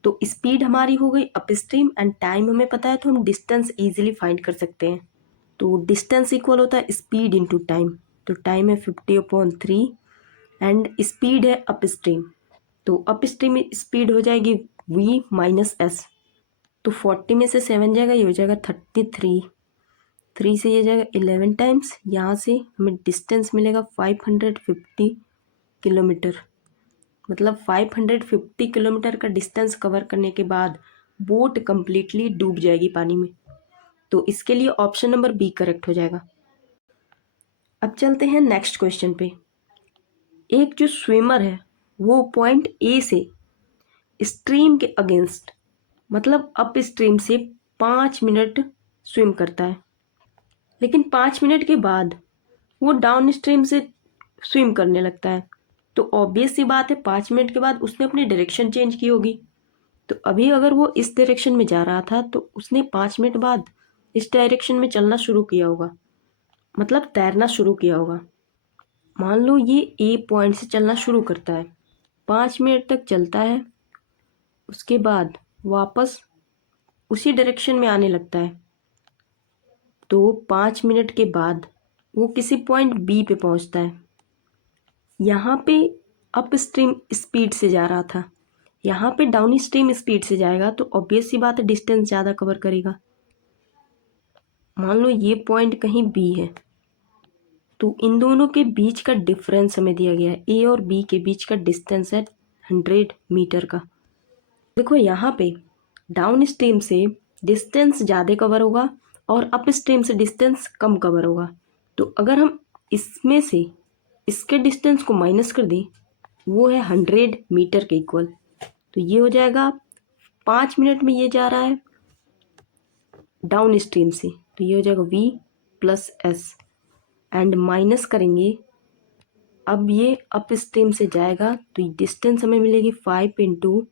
तो स्पीड हमारी हो गई अप स्ट्रीम एंड टाइम हमें पता है, तो हम डिस्टेंस इजीली फाइंड कर सकते हैं। तो डिस्टेंस इक्वल होता है स्पीड इंटू टाइम। तो टाइम है 50/3 एंड स्पीड है अप स्ट्रीम। तो अप स्ट्रीम में स्पीड हो जाएगी v माइनस एस। तो 40 में से 7 जाएगा, ये हो जाएगा 33। 3 से ये जाएगा 11 टाइम्स, यहाँ से हमें डिस्टेंस मिलेगा 550 किलोमीटर। मतलब 550 किलोमीटर का डिस्टेंस कवर करने के बाद बोट कंप्लीटली डूब जाएगी पानी में। तो इसके लिए ऑप्शन नंबर बी करेक्ट हो जाएगा। अब चलते हैं नेक्स्ट क्वेश्चन पे। एक जो स्विमर है वो पॉइंट ए से स्ट्रीम के अगेंस्ट मतलब अप स्ट्रीम से 5 मिनट स्विम करता है, लेकिन 5 मिनट के बाद वो डाउन स्ट्रीम से स्विम करने लगता है। तो ऑब्वियस सी बात है 5 मिनट के बाद उसने अपनी डायरेक्शन चेंज की होगी। तो अभी अगर वो इस डायरेक्शन में जा रहा था तो उसने 5 मिनट बाद इस डायरेक्शन में चलना शुरू किया होगा, मतलब तैरना शुरू किया होगा। मान लो ये ए पॉइंट से चलना शुरू करता है, 5 मिनट तक चलता है, उसके बाद वापस उसी डायरेक्शन में आने लगता है। तो 5 मिनट के बाद वो किसी पॉइंट बी पे पहुंचता है। यहाँ पे अप स्ट्रीम स्पीड से जा रहा था, यहाँ पे डाउन स्ट्रीम स्पीड से जाएगा, तो ऑब्वियस सी बात है डिस्टेंस ज़्यादा कवर करेगा। मान लो ये पॉइंट कहीं बी है, तो इन दोनों के बीच का डिफरेंस हमें दिया गया है। ए और बी के बीच का डिस्टेंस है 100 मीटर का। देखो यहाँ पे डाउन स्ट्रीम से डिस्टेंस ज़्यादा कवर होगा और अप स्ट्रीम से डिस्टेंस कम कवर होगा। तो अगर हम इसमें से इसके डिस्टेंस को माइनस कर दें, वो है 100 मीटर के इक्वल। तो ये हो जाएगा 5 मिनट में ये जा रहा है डाउन स्ट्रीम से, तो ये हो जाएगा v plus S and minus करेंगे। अब ये अप स्ट्रीम से जाएगा तो डिस्टेंस हमें मिलेगी 5 इंटू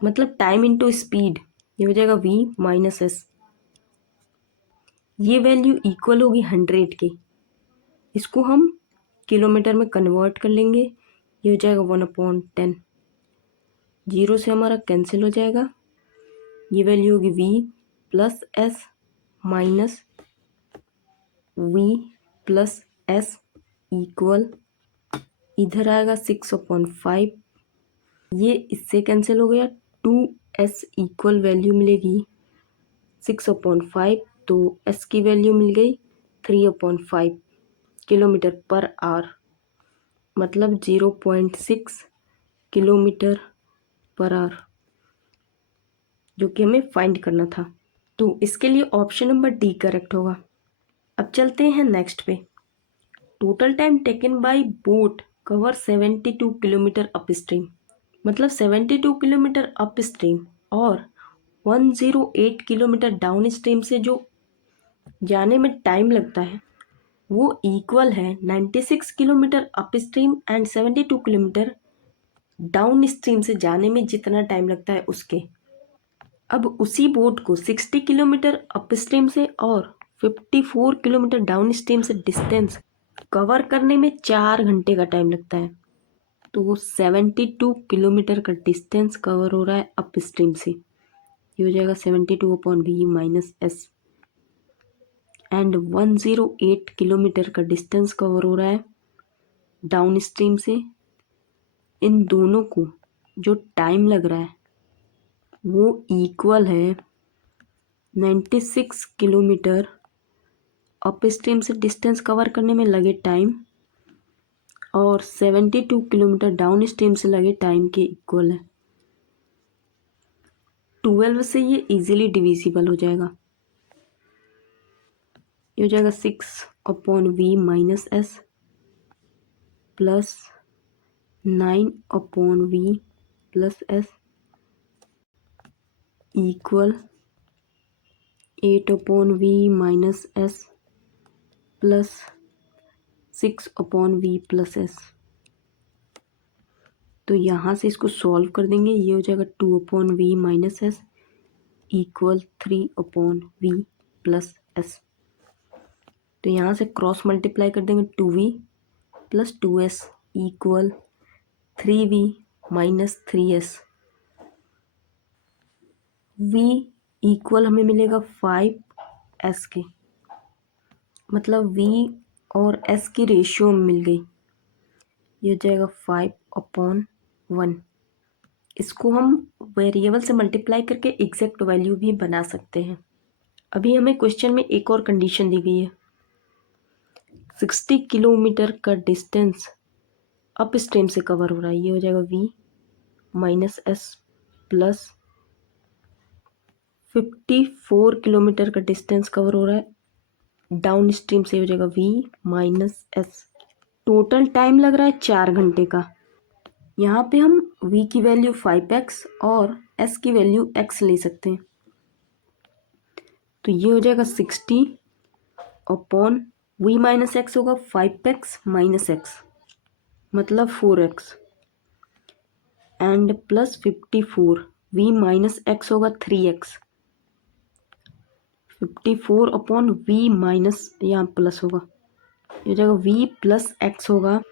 मतलब टाइम इंटू स्पीड, ये हो जाएगा v माइनस एस। ये वैल्यू इक्वल होगी 100 के, इसको हम किलोमीटर में कन्वर्ट कर लेंगे, ये हो जाएगा 1/10। जीरो से हमारा कैंसिल हो जाएगा, ये वैल्यू होगी v plus S minus v plus S equal इधर आएगा 6/5। ये इससे कैंसिल हो गया, 2s इक्वल वैल्यू मिलेगी 6/5। तो s की वैल्यू मिल गई 3/5 किलोमीटर पर आवर, मतलब 0.6 किलोमीटर पर आवर, जो कि हमें फाइंड करना था। तो इसके लिए ऑप्शन नंबर डी करेक्ट होगा। अब चलते हैं नेक्स्ट पे। Total time taken by boat cover 72 kilometre up stream, मतलब 72 किलोमीटर अप स्ट्रीम और 108 किलोमीटर डाउन स्ट्रीम से जो जाने में टाइम लगता है वो इक्वल है 96 kilometre up stream and 72 kilometre down stream से जाने में जितना टाइम लगता है उसके। अब उसी बोट को 60 किलोमीटर अप स्ट्रीम से और 54 किलोमीटर डाउन स्ट्रीम से डिस्टेंस कवर करने में 4 घंटे का टाइम लगता है। तो वो 72 किलोमीटर का डिस्टेंस कवर हो रहा है अप स्ट्रीम से, ये हो जाएगा 72/v minus S and 108 kilometre का डिस्टेंस कवर हो रहा है डाउन स्ट्रीम से। इन दोनों को जो टाइम लग रहा है वो इक्वल है 96 किलोमीटर अप स्ट्रीम से डिस्टेंस कवर करने में लगे टाइम और 72 किलोमीटर डाउन स्ट्रीम से लगे टाइम के इक्वल है। 12 से ये इजीली डिविजिबल हो जाएगा, ये हो जाएगा 6/v minus S plus 9/v plus S equal 8/v minus S plus 6/v plus S. तो यहाँ से इसको सॉल्व कर देंगे, ये हो जाएगा 2/v minus S equal 3/v plus S. तो यहाँ से क्रॉस मल्टीप्लाई कर देंगे, 2v plus 2s equal 3v minus 3s। v equal हमें मिलेगा 5s के, मतलब v और s की रेशियो मिल गई, ये हो जाएगा 5/1। इसको हम वेरिएबल से मल्टीप्लाई करके एग्जैक्ट वैल्यू भी बना सकते हैं। अभी हमें क्वेश्चन में एक और कंडीशन दी गई है, 60 किलोमीटर का डिस्टेंस अप स्ट्रीम से कवर हो रहा है, ये हो जाएगा v minus S plus 54 kilometre का डिस्टेंस कवर हो रहा है डाउन स्ट्रीम से, हो जाएगा v minus S. Total time लग रहा है 4 घंटे का। यहाँ पे हम v की वैल्यू 5x और s की वैल्यू x ले सकते हैं, तो ये हो जाएगा 60 अपॉन v माइनस एक्स होगा 5x माइनस एक्स मतलब 4x and plus 54 v minus x होगा 3x, 54 अपॉन v माइनस यहाँ प्लस होगा, ये हो जाएगा v प्लस x होगा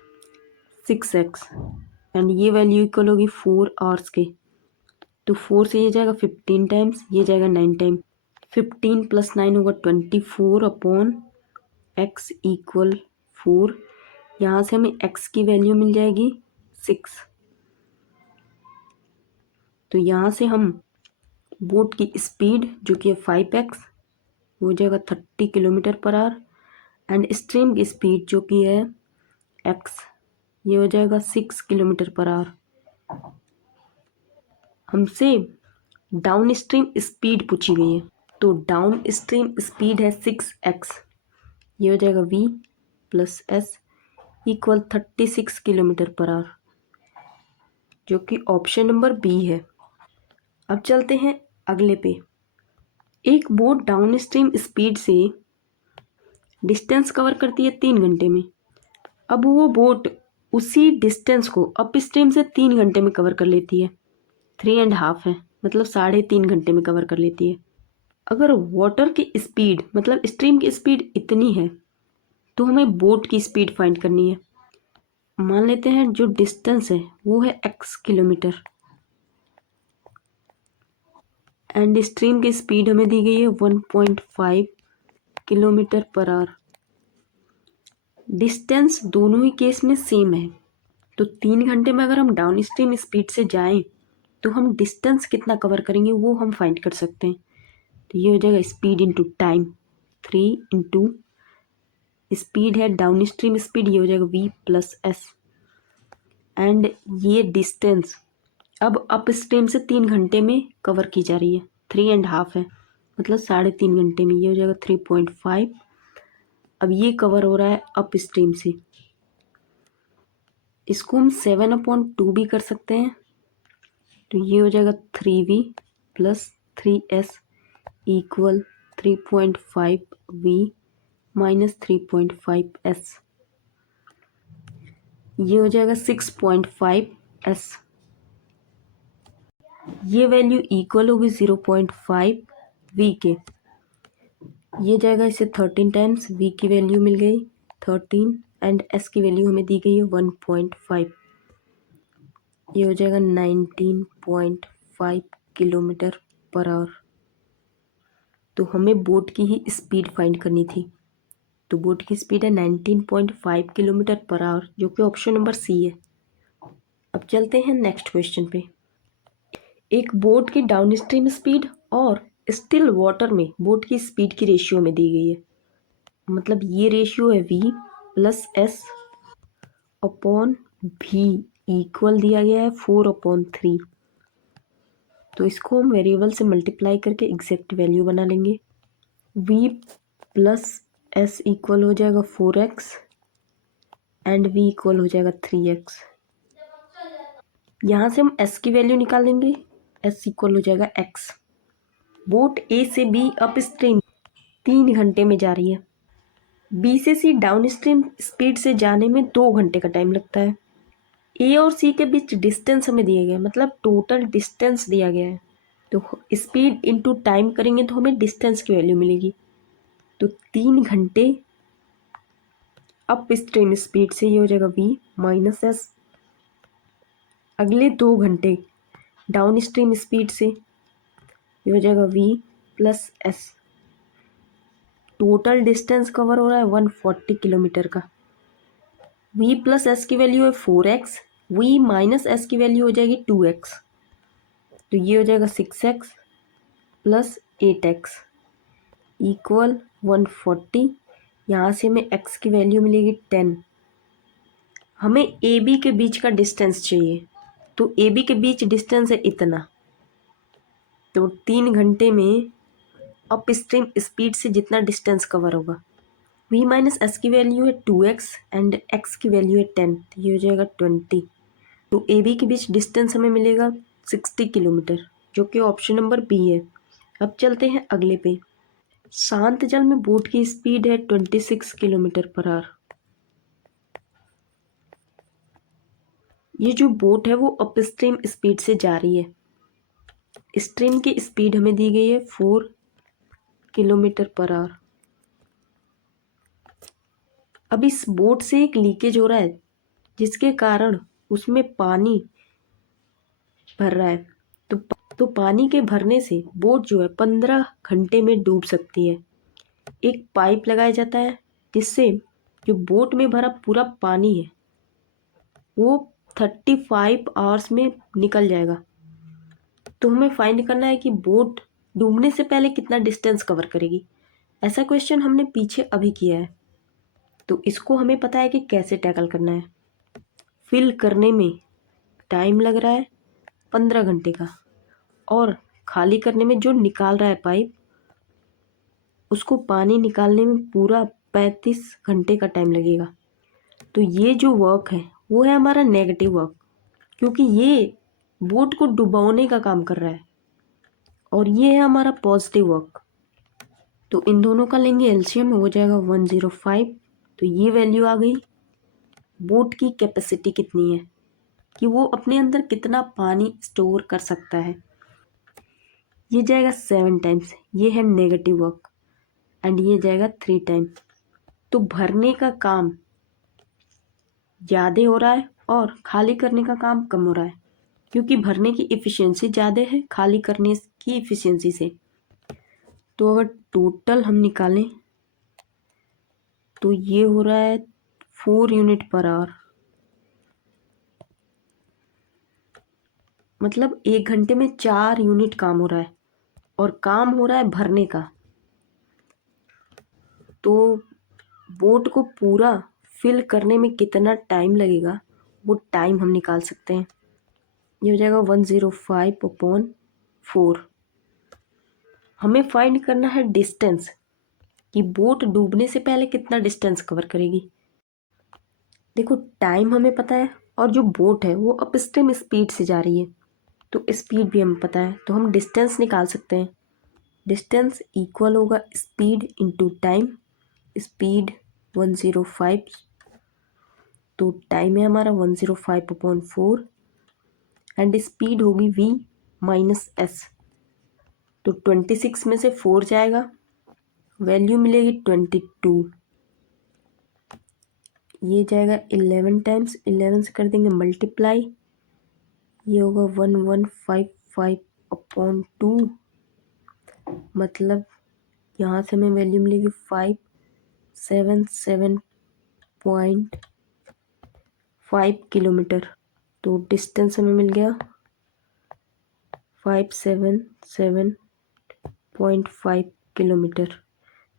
6x एंड ये वैल्यू इक्वल होगी 4 आवर्स के, तो 4 से ये जाएगा 15 टाइम्स, ये जाएगा 9 टाइम, 15 प्लस 9 होगा 24 अपॉन x इक्वल 4। यहाँ से हमें x की वैल्यू मिल जाएगी 6, तो यहाँ से हम बोट की स्पीड जो कि है 5x हो जाएगा 30 kilometre per our and stream की स्पीड जो कि है x, ये हो जाएगा 6 किलोमीटर पर आवर। हमसे डाउन स्ट्रीम स्पीड पूछी गई है, तो डाउन स्ट्रीम स्पीड है 6x, ये हो जाएगा v plus S equal 36 kilometre per our, जो कि ऑप्शन नंबर बी है। अब चलते हैं अगले पे। एक बोट डाउन स्ट्रीम स्पीड से डिस्टेंस कवर करती है 3 घंटे में। अब वो बोट उसी डिस्टेंस को अप स्ट्रीम से 3 घंटे में कवर कर लेती है, 3.5 है मतलब 3.5 घंटे में कवर कर लेती है। अगर वाटर की स्पीड मतलब स्ट्रीम की स्पीड इतनी है तो हमें बोट की स्पीड फाइंड करनी है। मान लेते हैं जो डिस्टेंस है वो है x किलोमीटर एंड स्ट्रीम की स्पीड हमें दी गई है 1.5 किलोमीटर पर आवर। डिस्टेंस दोनों ही केस में सेम है, तो 3 घंटे में अगर हम डाउन स्ट्रीम स्पीड से जाएं तो हम डिस्टेंस कितना कवर करेंगे वो हम फाइंड कर सकते हैं। तो ये हो जाएगा speed into time, 3 into speed है डाउन स्ट्रीम स्पीड, ये हो जाएगा v प्लस एस एंड ये डिस्टेंस अब अप स्ट्रीम से 3 घंटे में कवर की जा रही है, 3.5 है मतलब 3.5 घंटे में, ये हो जाएगा 3.5। अब ये कवर हो रहा है अप स्ट्रीम से, इसको हम 7/2 भी कर सकते हैं, तो ये हो जाएगा 3v plus 3s equal 3.5v minus 3.5s, ये हो जाएगा 6.5s। ये वैल्यू इक्वल होगी 0.5v के, ये जाएगा इसे 13 टाइम्स, v की वैल्यू मिल गई 13 एंड s की वैल्यू हमें दी गई है 1.5, ये हो जाएगा 19.5 किलोमीटर पर आवर। तो हमें बोट की ही स्पीड फाइंड करनी थी, तो बोट की स्पीड है 19.5 किलोमीटर पर आवर, जो कि ऑप्शन नंबर सी है। अब चलते हैं नेक्स्ट क्वेश्चन पे। एक बोट की डाउन स्ट्रीम स्पीड और स्टिल वाटर में बोट की स्पीड की रेशियो में दी गई है, मतलब ये रेशियो है v प्लस एस अपॉन भी इक्वल दिया गया है 4/3, तो इसको हम वेरिएबल से मल्टीप्लाई करके एग्जैक्ट वैल्यू बना लेंगे। v प्लस एस इक्वल हो जाएगा 4x एंड v इक्वल हो जाएगा 3x। यहाँ से हम s की वैल्यू निकाल लेंगे, s इक्वल हो जाएगा x। बोट a से b अप स्ट्रीम 3 घंटे में जा रही है, b से c डाउन स्ट्रीम स्पीड से जाने में 2 घंटे का टाइम लगता है। a और c के बीच डिस्टेंस हमें दिया गया है, मतलब टोटल डिस्टेंस दिया गया है, तो स्पीड इंटू टाइम करेंगे तो हमें डिस्टेंस की वैल्यू मिलेगी। तो 3 घंटे अप स्ट्रीम स्पीड से, ये हो जाएगा v माइनस एस। अगले 2 घंटे डाउन स्ट्रीम स्पीड से, ये हो जाएगा v plus S. Total distance cover हो रहा है 140 किलोमीटर का। v प्लस एस की वैल्यू है 4x, v माइनस एस की वैल्यू हो जाएगी 2x, तो ये हो जाएगा 6x प्लस 8x इक्वल 140। यहाँ से हमें x की वैल्यू मिलेगी 10। हमें ए बी के बीच का डिस्टेंस चाहिए, तो ए बी के बीच डिस्टेंस है इतना, तो 3 घंटे में अप स्ट्रीम स्पीड से जितना डिस्टेंस कवर होगा। v माइनस एस की वैल्यू है 2x एंड x की वैल्यू है 10, तो ये हो जाएगा 20। तो ए बी के बीच डिस्टेंस हमें मिलेगा 60 किलोमीटर, जो कि ऑप्शन नंबर बी है। अब चलते हैं अगले पे। शांत जल में बोट की स्पीड है 26 किलोमीटर पर आवर। ये जो बोट है वो अप स्ट्रीम स्पीड से जा रही है। स्ट्रीम की स्पीड हमें दी गई है 4 किलोमीटर पर आवर। अब इस बोट से एक लीकेज हो रहा है, जिसके कारण उसमें पानी भर रहा है। तो पानी के भरने से बोट जो है 15 घंटे में डूब सकती है। एक पाइप लगाया जाता है, जिससे जो बोट में भरा पूरा पानी है वो 35 आवर्स में निकल जाएगा। तो हमें फाइंड करना है कि बोट डूबने से पहले कितना डिस्टेंस कवर करेगी। ऐसा क्वेश्चन हमने पीछे अभी किया है, तो इसको हमें पता है कि कैसे टैकल करना है। फिल करने में टाइम लग रहा है 15 घंटे का, और खाली करने में जो निकाल रहा है पाइप, उसको पानी निकालने में पूरा 35 घंटे का टाइम लगेगा। तो ये जो वर्क है वो है हमारा नेगेटिव वर्क, क्योंकि ये बोट को डुबाने का काम कर रहा है, और ये है हमारा पॉजिटिव वर्क। तो इन दोनों का लेंगे एलसीएम, हो जाएगा 105। तो ये वैल्यू आ गई। बोट की कैपेसिटी कितनी है, कि वो अपने अंदर कितना पानी स्टोर कर सकता है, ये जाएगा 7 टाइम्स। ये है नेगेटिव वर्क, एंड ये जाएगा 3 टाइम। तो भरने का काम ज़्यादा हो रहा है और खाली करने का काम कम हो रहा है, क्योंकि भरने की इफ़िशियंसी ज़्यादा है खाली करने की इफ़िशियंसी से। तो अगर टोटल हम निकालें तो ये हो रहा है 4 यूनिट पर आवर, मतलब 1 घंटे में 4 यूनिट काम हो रहा है, और काम हो रहा है भरने का। तो बोट को पूरा फिल करने में कितना टाइम लगेगा, वो टाइम हम निकाल सकते हैं। ये हो जाएगा 105/4। हमें फाइंड करना है डिस्टेंस, कि बोट डूबने से पहले कितना डिस्टेंस कवर करेगी। देखो टाइम हमें पता है, और जो बोट है वो अपस्ट्रीम स्पीड से जा रही है, तो स्पीड भी हमें पता है, तो हम डिस्टेंस निकाल सकते हैं। डिस्टेंस इक्वल होगा स्पीड इंटू टाइम। स्पीड 105, तो टाइम है हमारा 105/4, एंड स्पीड होगी v माइनस एस। तो 26 में से 4 जाएगा, वैल्यू मिलेगी 22। ये जाएगा 11 टाइम्स, 11 से कर देंगे मल्टीप्लाई, ये होगा 1155/2, मतलब यहाँ से हमें वैल्यू मिलेगी 577.5 किलोमीटर। तो डिस्टेंस हमें मिल गया 577.5 किलोमीटर।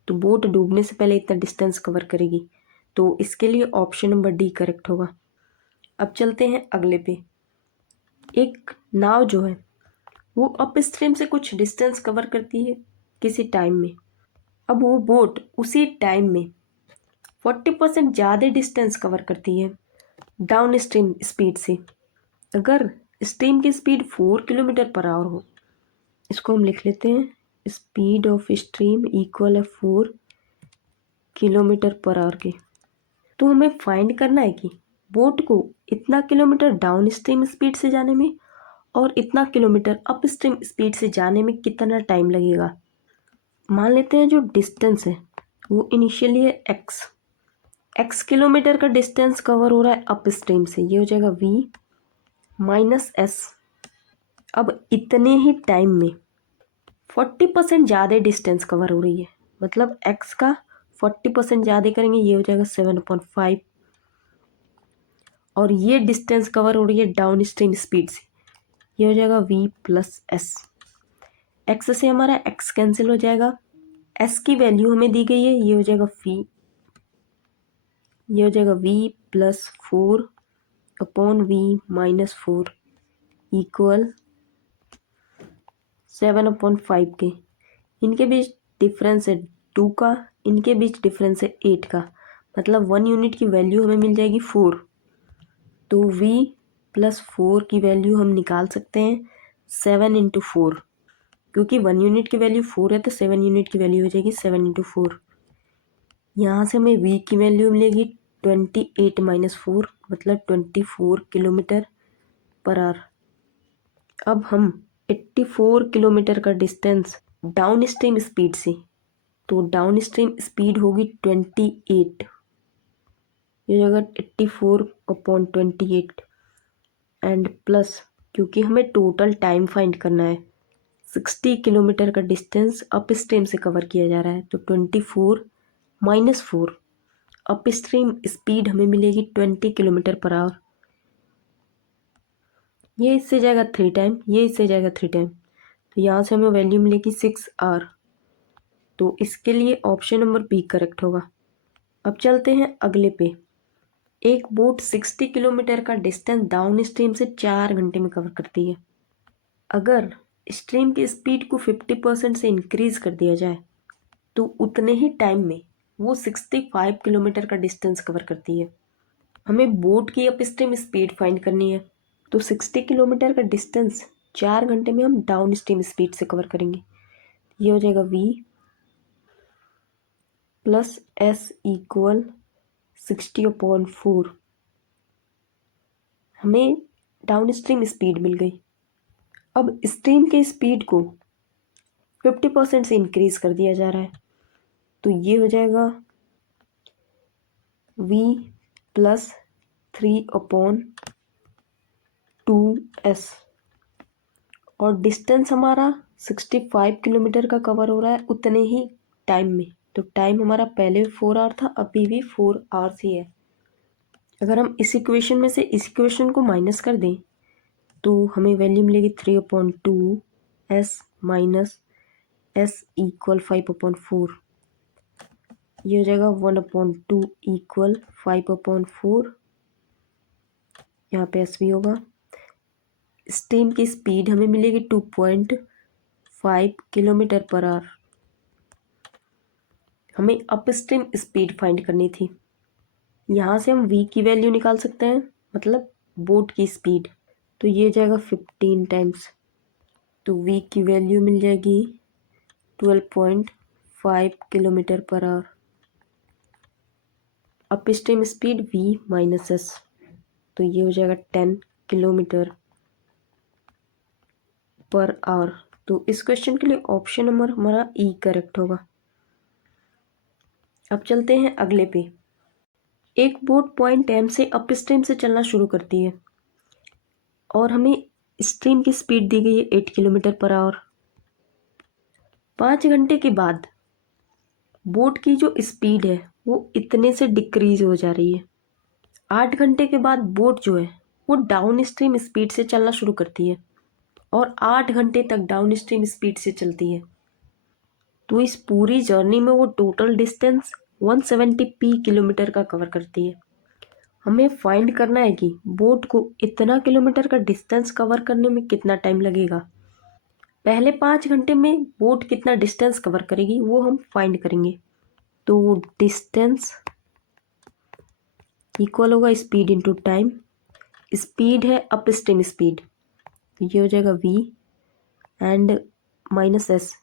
तो बोट डूबने से पहले इतना डिस्टेंस कवर करेगी, तो इसके लिए ऑप्शन नंबर डी करेक्ट होगा। अब चलते हैं अगले पे। एक नाव जो है वो अप स्ट्रीम से कुछ डिस्टेंस कवर करती है किसी टाइम में। अब वो बोट उसी टाइम में 40% ज़्यादा डिस्टेंस कवर करती है डाउन स्ट्रीम स्पीड से। अगर स्ट्रीम की स्पीड 4 किलोमीटर पर आवर हो, इसको हम लिख लेते हैं, स्पीड ऑफ स्ट्रीम इक्वल है 4 किलोमीटर पर आवर के। तो हमें फाइंड करना है कि बोट को इतना किलोमीटर डाउन स्ट्रीम स्पीड से जाने में और इतना किलोमीटर अप स्ट्रीम स्पीड से जाने में कितना टाइम लगेगा। मान लेते हैं जो डिस्टेंस है वो इनिशियली है x किलोमीटर का डिस्टेंस कवर हो रहा है अप स्ट्रीम से, ये हो जाएगा v माइनस एस। अब इतने ही टाइम में 40% ज़्यादा डिस्टेंस कवर हो रही है, मतलब x का 40% ज़्यादा करेंगे, ये हो जाएगा 7/5। और ये डिस्टेंस कवर हो रही है डाउन स्ट्रीम स्पीड से, ये हो जाएगा v प्लस एस। x से हमारा x कैंसिल हो जाएगा, s की वैल्यू हमें दी गई है, ये हो जाएगा v प्लस 4/v-4 इक्वल 7/5 के। इनके बीच डिफरेंस है 2 का, इनके बीच डिफरेंस है 8 का, मतलब 1 यूनिट की वैल्यू हमें मिल जाएगी 4। तो v प्लस 4 की वैल्यू हम निकाल सकते हैं 7/4, क्योंकि 1 यूनिट की वैल्यू 4 है तो 7 यूनिट की वैल्यू हो जाएगी 7/4। यहाँ से हमें v की वैल्यू मिलेगी 28-4, मतलब 24 किलोमीटर पर आवर। अब हम 84 किलोमीटर का डिस्टेंस डाउन स्ट्रीम स्पीड से, तो डाउन स्ट्रीम स्पीड होगी 28, ये जगह 84/28 एंड प्लस, क्योंकि हमें टोटल टाइम फाइंड करना है, 60 किलोमीटर का डिस्टेंस अप स्ट्रीम से कवर किया जा रहा है, तो 24-4 अप स्ट्रीम स्पीड हमें मिलेगी 20 किलोमीटर पर आवर। ये इससे जाएगा 3 टाइम, ये इससे जाएगा 3 टाइम, तो यहाँ से हमें वैल्यू मिलेगी 6 आवर। तो इसके लिए ऑप्शन नंबर बी करेक्ट होगा। अब चलते हैं अगले पे। एक बोट 60 किलोमीटर का डिस्टेंस डाउन स्ट्रीम से 4 घंटे में कवर करती है। अगर स्ट्रीम की स्पीड को 50% से इंक्रीज कर दिया जाए तो उतने ही टाइम में वो 65 किलोमीटर का डिस्टेंस कवर करती है। हमें बोट की अप स्ट्रीम स्पीड फाइंड करनी है, तो 60 किलोमीटर का डिस्टेंस 4 घंटे में हम डाउन स्ट्रीम स्पीड से कवर करेंगे। ये हो जाएगा v प्लस एस इक्वल 60/4। हमें डाउन स्ट्रीम स्पीड मिल गई। अब स्ट्रीम के स्पीड को 50% से इंक्रीज कर दिया जा रहा है, तो ये हो जाएगा v प्लस 3/2s। और डिस्टेंस हमारा 65 किलोमीटर का कवर हो रहा है उतने ही टाइम में, तो टाइम हमारा पहले 4 आवर था, अभी भी 4 आवर्स ही है। अगर हम इस इक्वेशन में से इस इक्वेशन को माइनस कर दें तो हमें वैल्यू मिलेगी 3/2s माइनस s इक्वल 5/4। ये हो जाएगा 1/2 इक्वल 5/4। यहाँ पे s भी होगा। स्ट्रीम की स्पीड हमें मिलेगी 2.5 किलोमीटर पर आवर। हमें अप स्ट्रीम स्पीड फाइंड करनी थी। यहाँ से हम v की वैल्यू निकाल सकते हैं, मतलब बोट की स्पीड, तो ये जाएगा 15 टाइम्स, तो v की वैल्यू मिल जाएगी 12.5 kilometre per our. Up stream speed v minus S, तो ये हो जाएगा 10 किलोमीटर पर आवर। तो इस क्वेश्चन के लिए ऑप्शन नंबर हमारा ई करेक्ट होगा। अब चलते हैं अगले पे। एक बोट पॉइंट एम से अप स्ट्रीम से चलना शुरू करती है और हमें स्ट्रीम की स्पीड दी गई है 8 किलोमीटर पर आवर। 5 घंटे के बाद बोट की जो स्पीड है वो इतने से डिक्रीज हो जा रही है। 8 घंटे के बाद बोट जो है वो डाउन स्ट्रीम स्पीड से चलना शुरू करती है और 8 घंटे तक डाउन स्ट्रीम स्पीड से चलती है। तो इस पूरी जर्नी में वो टोटल डिस्टेंस 170 किलोमीटर का कवर करती है। हमें फाइंड करना है कि बोट को इतना किलोमीटर का डिस्टेंस कवर करने में कितना टाइम लगेगा। पहले 5 घंटे में बोट कितना डिस्टेंस कवर करेगी वो हम फाइंड करेंगे। तो डिस्टेंस इक्वल होगा स्पीड इनटू टाइम। स्पीड है अप स्ट्रीम स्पीड, तो ये हो जाएगा v and minus S.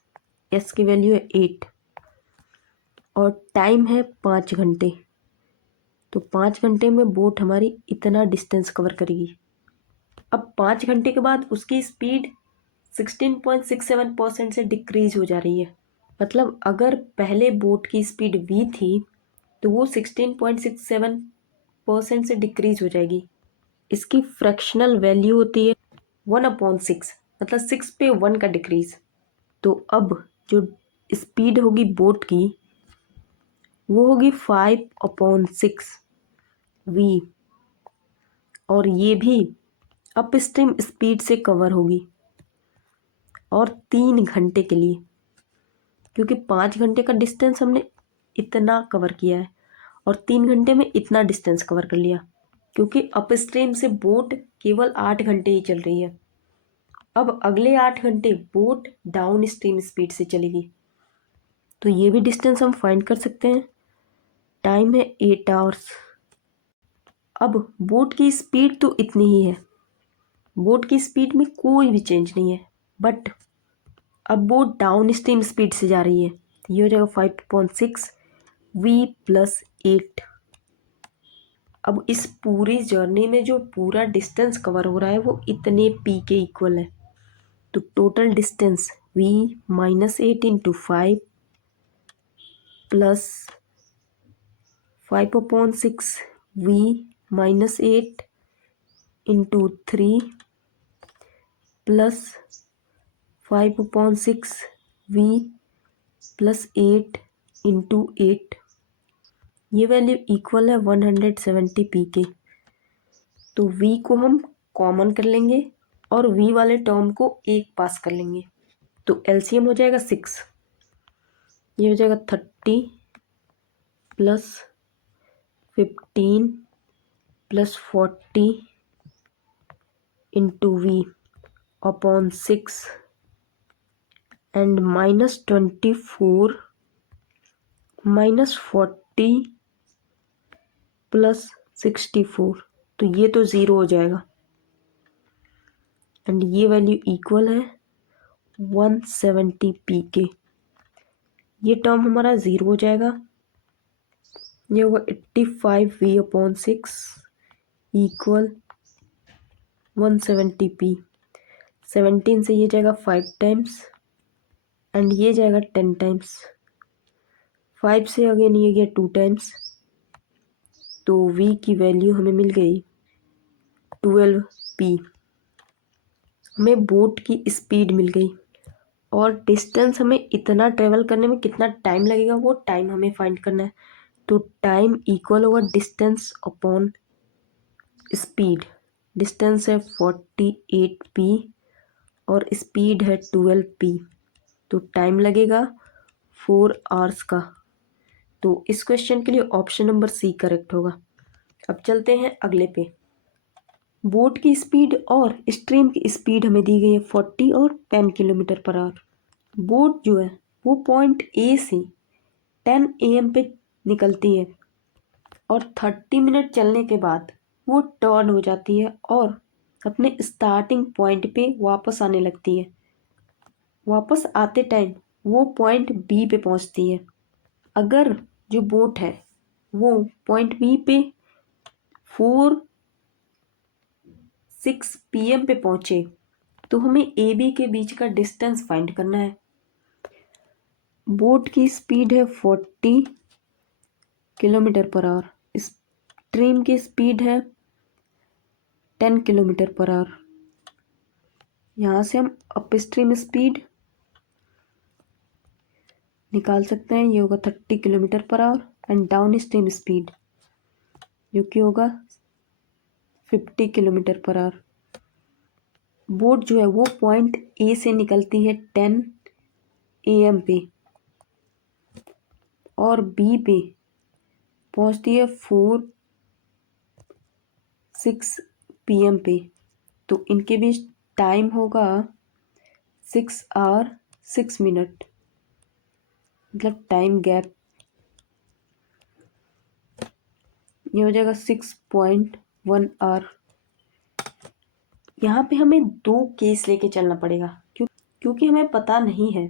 S की वैल्यू है 8 और टाइम है 5 घंटे, तो 5 घंटे में बोट हमारी इतना डिस्टेंस कवर करेगी। अब 5 घंटे के बाद उसकी स्पीड 16.67% से डिक्रीज हो जा रही है। मतलब अगर पहले बोट की स्पीड v थी तो वो 16.67% से डिक्रीज हो जाएगी। इसकी फ्रैक्शनल वैल्यू होती है 1/6, मतलब 6 पे 1 का डिक्रीज। तो अब जो स्पीड होगी बोट की वो होगी 5/6 v, और ये भी अप स्ट्रीम स्पीड से कवर होगी और 3 घंटे के लिए, क्योंकि 5 घंटे का डिस्टेंस हमने इतना कवर किया है और 3 घंटे में इतना डिस्टेंस कवर कर लिया, क्योंकि अप स्ट्रीम से बोट केवल 8 घंटे ही चल रही है। अब अगले 8 घंटे बोट डाउन स्ट्रीम स्पीड से चलेगी, तो ये भी डिस्टेंस हम फाइंड कर सकते हैं। टाइम है 8 आवर्स। अब बोट की स्पीड तो इतनी ही है, बोट की स्पीड में कोई भी चेंज नहीं है, बट अब बोट डाउन स्ट्रीम स्पीड से जा रही है, ये हो जाएगा 5/6 v + 8। अब इस पूरी जर्नी में जो पूरा डिस्टेंस कवर हो रहा है वो इतने p के इक्वल है, तो total distance v - 8 × 5 + 5/6 v - 8 × 3 + 5/6 v + 8 × 8, ये वैल्यू इक्वल है 170 p के। तो v को हम कॉमन कर लेंगे और v वाले टर्म को एक पास कर लेंगे, तो एलसीएम हो जाएगा 6, ये हो जाएगा 30 + 15 + 40 × v/6 एंड -24 - 40 + 64, तो ये तो 0 हो जाएगा एंड ये वैल्यू इक्वल है 170 p के। ये टर्म हमारा 0 हो जाएगा, ये होगा 85 v/6 इक्वल 170 p। 17 से ये जाएगा 5 टाइम्स एंड ये जाएगा 10 टाइम्स। 5 से अगेन ये गया 2 टाइम्स, तो v की वैल्यू हमें मिल गई 12 p। हमें बोट की स्पीड मिल गई और डिस्टेंस हमें इतना ट्रेवल करने में कितना टाइम लगेगा वो टाइम हमें फाइंड करना है, तो टाइम इक्वल होगा डिस्टेंस अपॉन स्पीड। डिस्टेंस है 48 p और स्पीड है 12 p, तो टाइम लगेगा 4 आवर्स का। तो इस क्वेश्चन के लिए ऑप्शन नंबर सी करेक्ट होगा। अब चलते हैं अगले पे। बोट की स्पीड और स्ट्रीम की स्पीड हमें दी गई है 40 और 10 km/h। बोट जो है वो पॉइंट ए से 10 AM पे निकलती है और 30 मिनट चलने के बाद वो टर्न हो जाती है और अपने स्टार्टिंग पॉइंट पे वापस आने लगती है। वापस आते टाइम वो पॉइंट बी पे पहुंचती है। अगर जो बोट है वो पॉइंट बी पे 4:06 PM पे पहुंचे, तो हमें ए बी के बीच का डिस्टेंस फाइंड करना है। बोट की स्पीड है 40 km/h, स्ट्रीम की स्पीड है 10 km/h। यहाँ से हम अप स्ट्रीम स्पीड निकाल सकते हैं, ये होगा 30 km/h and down stream speed जो कि होगा 50 km/h। बोट जो है वो पॉइंट ए से निकलती है 10 AM पे और बी पे पहुंचती है 4:06 PM पे, तो इनके बीच टाइम होगा 6 आवर 6 मिनट, मतलब टाइम गैप ये हो जाएगा 6.1 आवर। यहाँ पे हमें 2 केस लेके चलना पड़ेगा, क्योंकि हमें पता नहीं है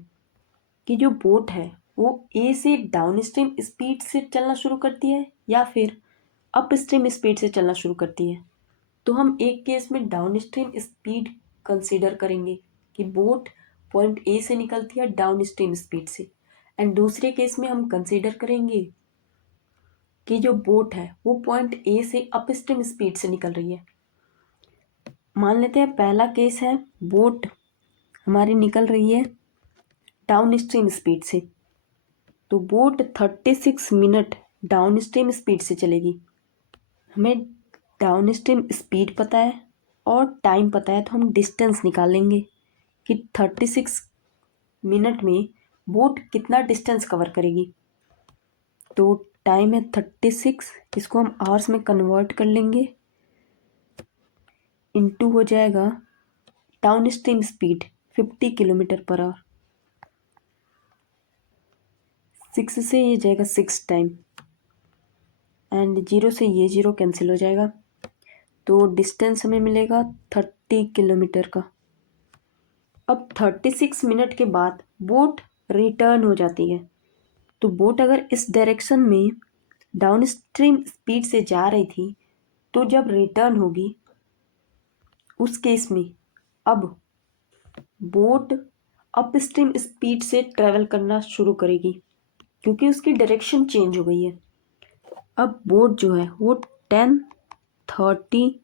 कि जो बोट है वो ए से डाउन स्ट्रीम स्पीड से चलना शुरू करती है या फिर अप स्ट्रीम स्पीड से चलना शुरू करती है। तो हम एक केस में डाउन स्ट्रीम स्पीड कंसीडर करेंगे कि बोट पॉइंट ए से निकलती है डाउन स्ट्रीम स्पीड से, एंड दूसरे केस में हम कंसीडर करेंगे कि जो बोट है वो पॉइंट ए से अप स्ट्रीम स्पीड से निकल रही है। मान लेते हैं पहला केस है बोट हमारी निकल रही है डाउन स्ट्रीम स्पीड से। तो boat 36 minute down stream speed से चलेगी। हमें डाउन स्ट्रीम स्पीड पता है और टाइम पता है, तो हम डिस्टेंस निकालेंगे कि 36 मिनट में बोट कितना डिस्टेंस कवर करेगी। तो टाइम है 36, इसको हम आवर्स में कन्वर्ट कर लेंगे, इनटू हो जाएगा down stream speed 50 kilometre per hour. 6 से ये जाएगा 6 टाइम एंड 0 से ये 0 कैंसिल हो जाएगा। तो डिस्टेंस हमें मिलेगा 30 किलोमीटर का। अब 36 मिनट के बाद बोट रिटर्न हो जाती है। तो बोट अगर इस डायरेक्शन में डाउन स्ट्रीम स्पीड से जा रही थी, तो जब रिटर्न होगी उस केस में अब बोट अप स्ट्रीम स्पीड से ट्रेवल करना शुरू करेगी, क्योंकि उसकी डायरेक्शन चेंज हो गई है। अब बोट जो है वो 10:30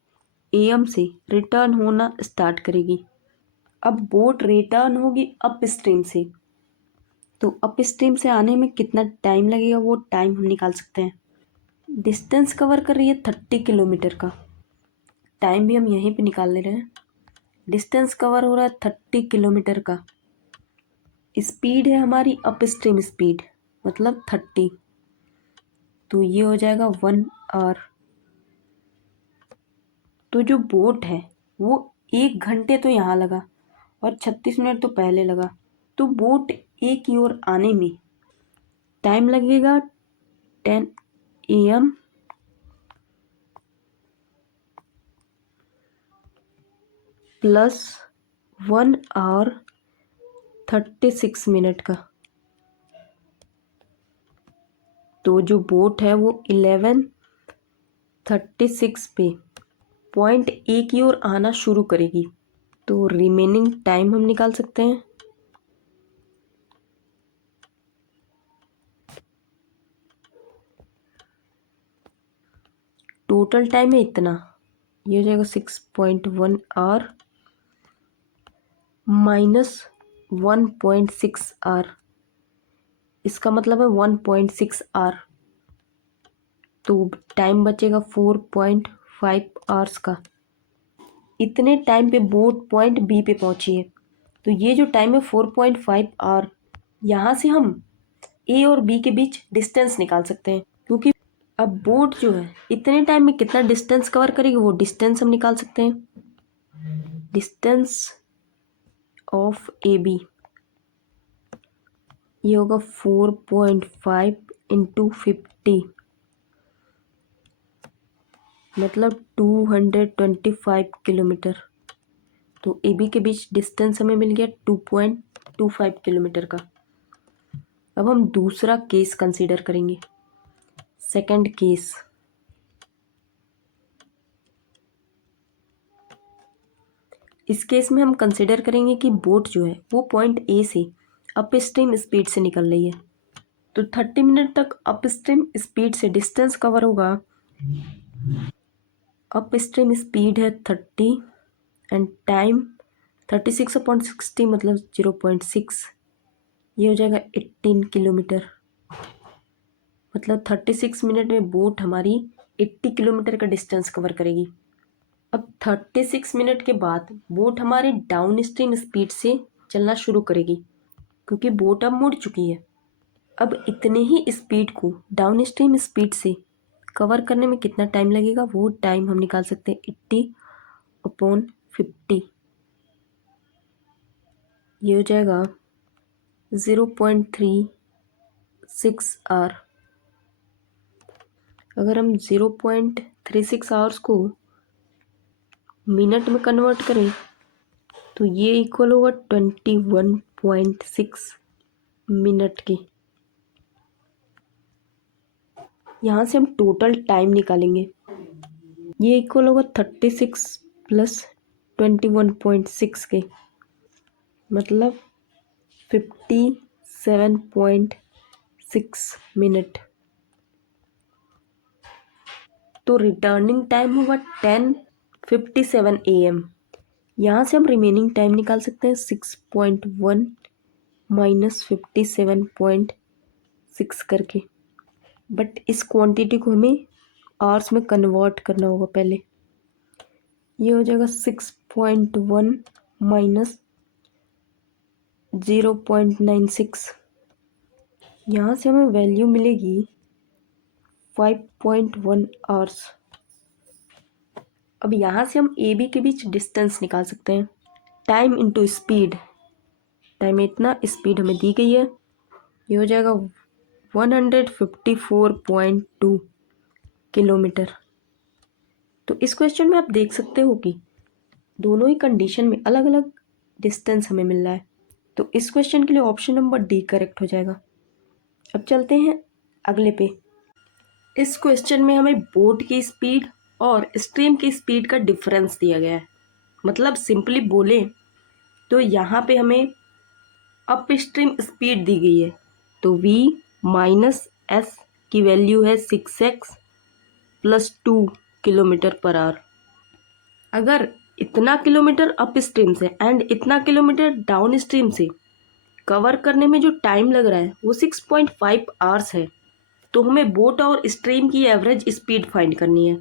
AM से रिटर्न होना स्टार्ट करेगी। अब बोट रिटर्न होगी अप स्ट्रीम से, तो अप स्ट्रीम से आने में कितना टाइम लगेगा वो टाइम हम निकाल सकते हैं। डिस्टेंस कवर कर रही है 30 किलोमीटर का, टाइम भी हम यहीं पे निकाल ले रहे हैं। डिस्टेंस कवर हो रहा है 30 किलोमीटर का, स्पीड है हमारी अप स्ट्रीम स्पीड मतलब 30, तो ये हो जाएगा 1 आवर। तो जो बोट है वो 1 घंटे तो यहाँ लगा और 36 मिनट तो पहले लगा, तो बोट ए की ओर आने में टाइम लगेगा 10 AM प्लस 1 आवर 36 मिनट का। तो जो बोट है वो 11:36 पे पॉइंट ए की ओर आना शुरू करेगी। तो रिमेनिंग टाइम हम निकाल सकते हैं। टोटल टाइम है इतना, ये हो जाएगा 6.1 आवर माइनस 1.6 आवर, इसका मतलब है 1.6 आवर। तो टाइम बचेगा 4.5 आवर्स का। इतने टाइम पे बोट पॉइंट बी पे पहुंची है, तो ये जो टाइम है 4.5 आवर, यहाँ से हम ए और बी के बीच डिस्टेंस निकाल सकते हैं, क्योंकि अब बोट जो है इतने टाइम में कितना डिस्टेंस कवर करेगी वो डिस्टेंस हम निकाल सकते हैं। डिस्टेंस ऑफ ए बी ये होगा 4.5 इंटू 50 मतलब 225 किलोमीटर। तो ए बी के बीच डिस्टेंस हमें मिल गया 2.25 किलोमीटर का। अब हम दूसरा केस कंसीडर करेंगे, सेकंड केस। इस केस में हम कंसीडर करेंगे कि बोट जो है वो पॉइंट ए से अप स्ट्रीम स्पीड से निकल रही है। तो 30 मिनट तक अप स्ट्रीम स्पीड से डिस्टेंस कवर होगा। अप स्ट्रीम स्पीड है 30 एंड टाइम 36/60 मतलब 0.6, ये हो जाएगा 18 किलोमीटर। मतलब 36 मिनट में बोट हमारी 80 किलोमीटर का डिस्टेंस कवर करेगी। अब 36 मिनट के बाद बोट हमारी डाउन स्ट्रीम स्पीड से चलना शुरू करेगी, क्योंकि बोट अब मुड़ चुकी है। अब इतने ही स्पीड को डाउन स्ट्रीम स्पीड से कवर करने में कितना टाइम लगेगा वो टाइम हम निकाल सकते हैं 80/50, ये हो जाएगा 0.36 आवर। अगर हम 0.36 आवर्स को मिनट में कन्वर्ट करें तो ये इक्वल होगा 21.6 मिनट के। यहाँ से हम टोटल टाइम निकालेंगे, ये इक्वल होगा 36 प्लस 21.6 के मतलब 57.6 मिनट। तो रिटर्निंग टाइम होगा 10:57 AM। यहाँ से हम रिमेनिंग टाइम निकाल सकते हैं 6.1 -57.6 करके, बट इस क्वांटिटी को हमें आवर्स में कन्वर्ट करना होगा पहले। ये हो जाएगा 6.1 माइनस 0.96। यहाँ से हमें वैल्यू मिलेगी 5.1 आवर्स। अब यहाँ से हम ए बी के बीच डिस्टेंस निकाल सकते हैं। टाइम इंटू स्पीड, टाइम इतना, स्पीड हमें दी गई है, ये हो जाएगा 154.2 किलोमीटर। तो इस क्वेश्चन में आप देख सकते हो कि दोनों ही कंडीशन में अलग अलग डिस्टेंस हमें मिल रहा है। तो इस क्वेश्चन के लिए ऑप्शन नंबर डी करेक्ट हो जाएगा। अब चलते हैं अगले पे। इस क्वेश्चन में हमें बोट की स्पीड और स्ट्रीम की स्पीड का डिफरेंस दिया गया है। मतलब सिंपली बोले तो यहाँ पे हमें अप स्ट्रीम स्पीड दी गई है, तो v माइनस एस की वैल्यू है 6x + 2 किलोमीटर पर आवर। अगर इतना किलोमीटर अप स्ट्रीम से एंड इतना किलोमीटर डाउन स्ट्रीम से कवर करने में जो टाइम लग रहा है वो 6.5 आवर्स है, तो हमें बोट और स्ट्रीम की एवरेज स्पीड फाइंड करनी है।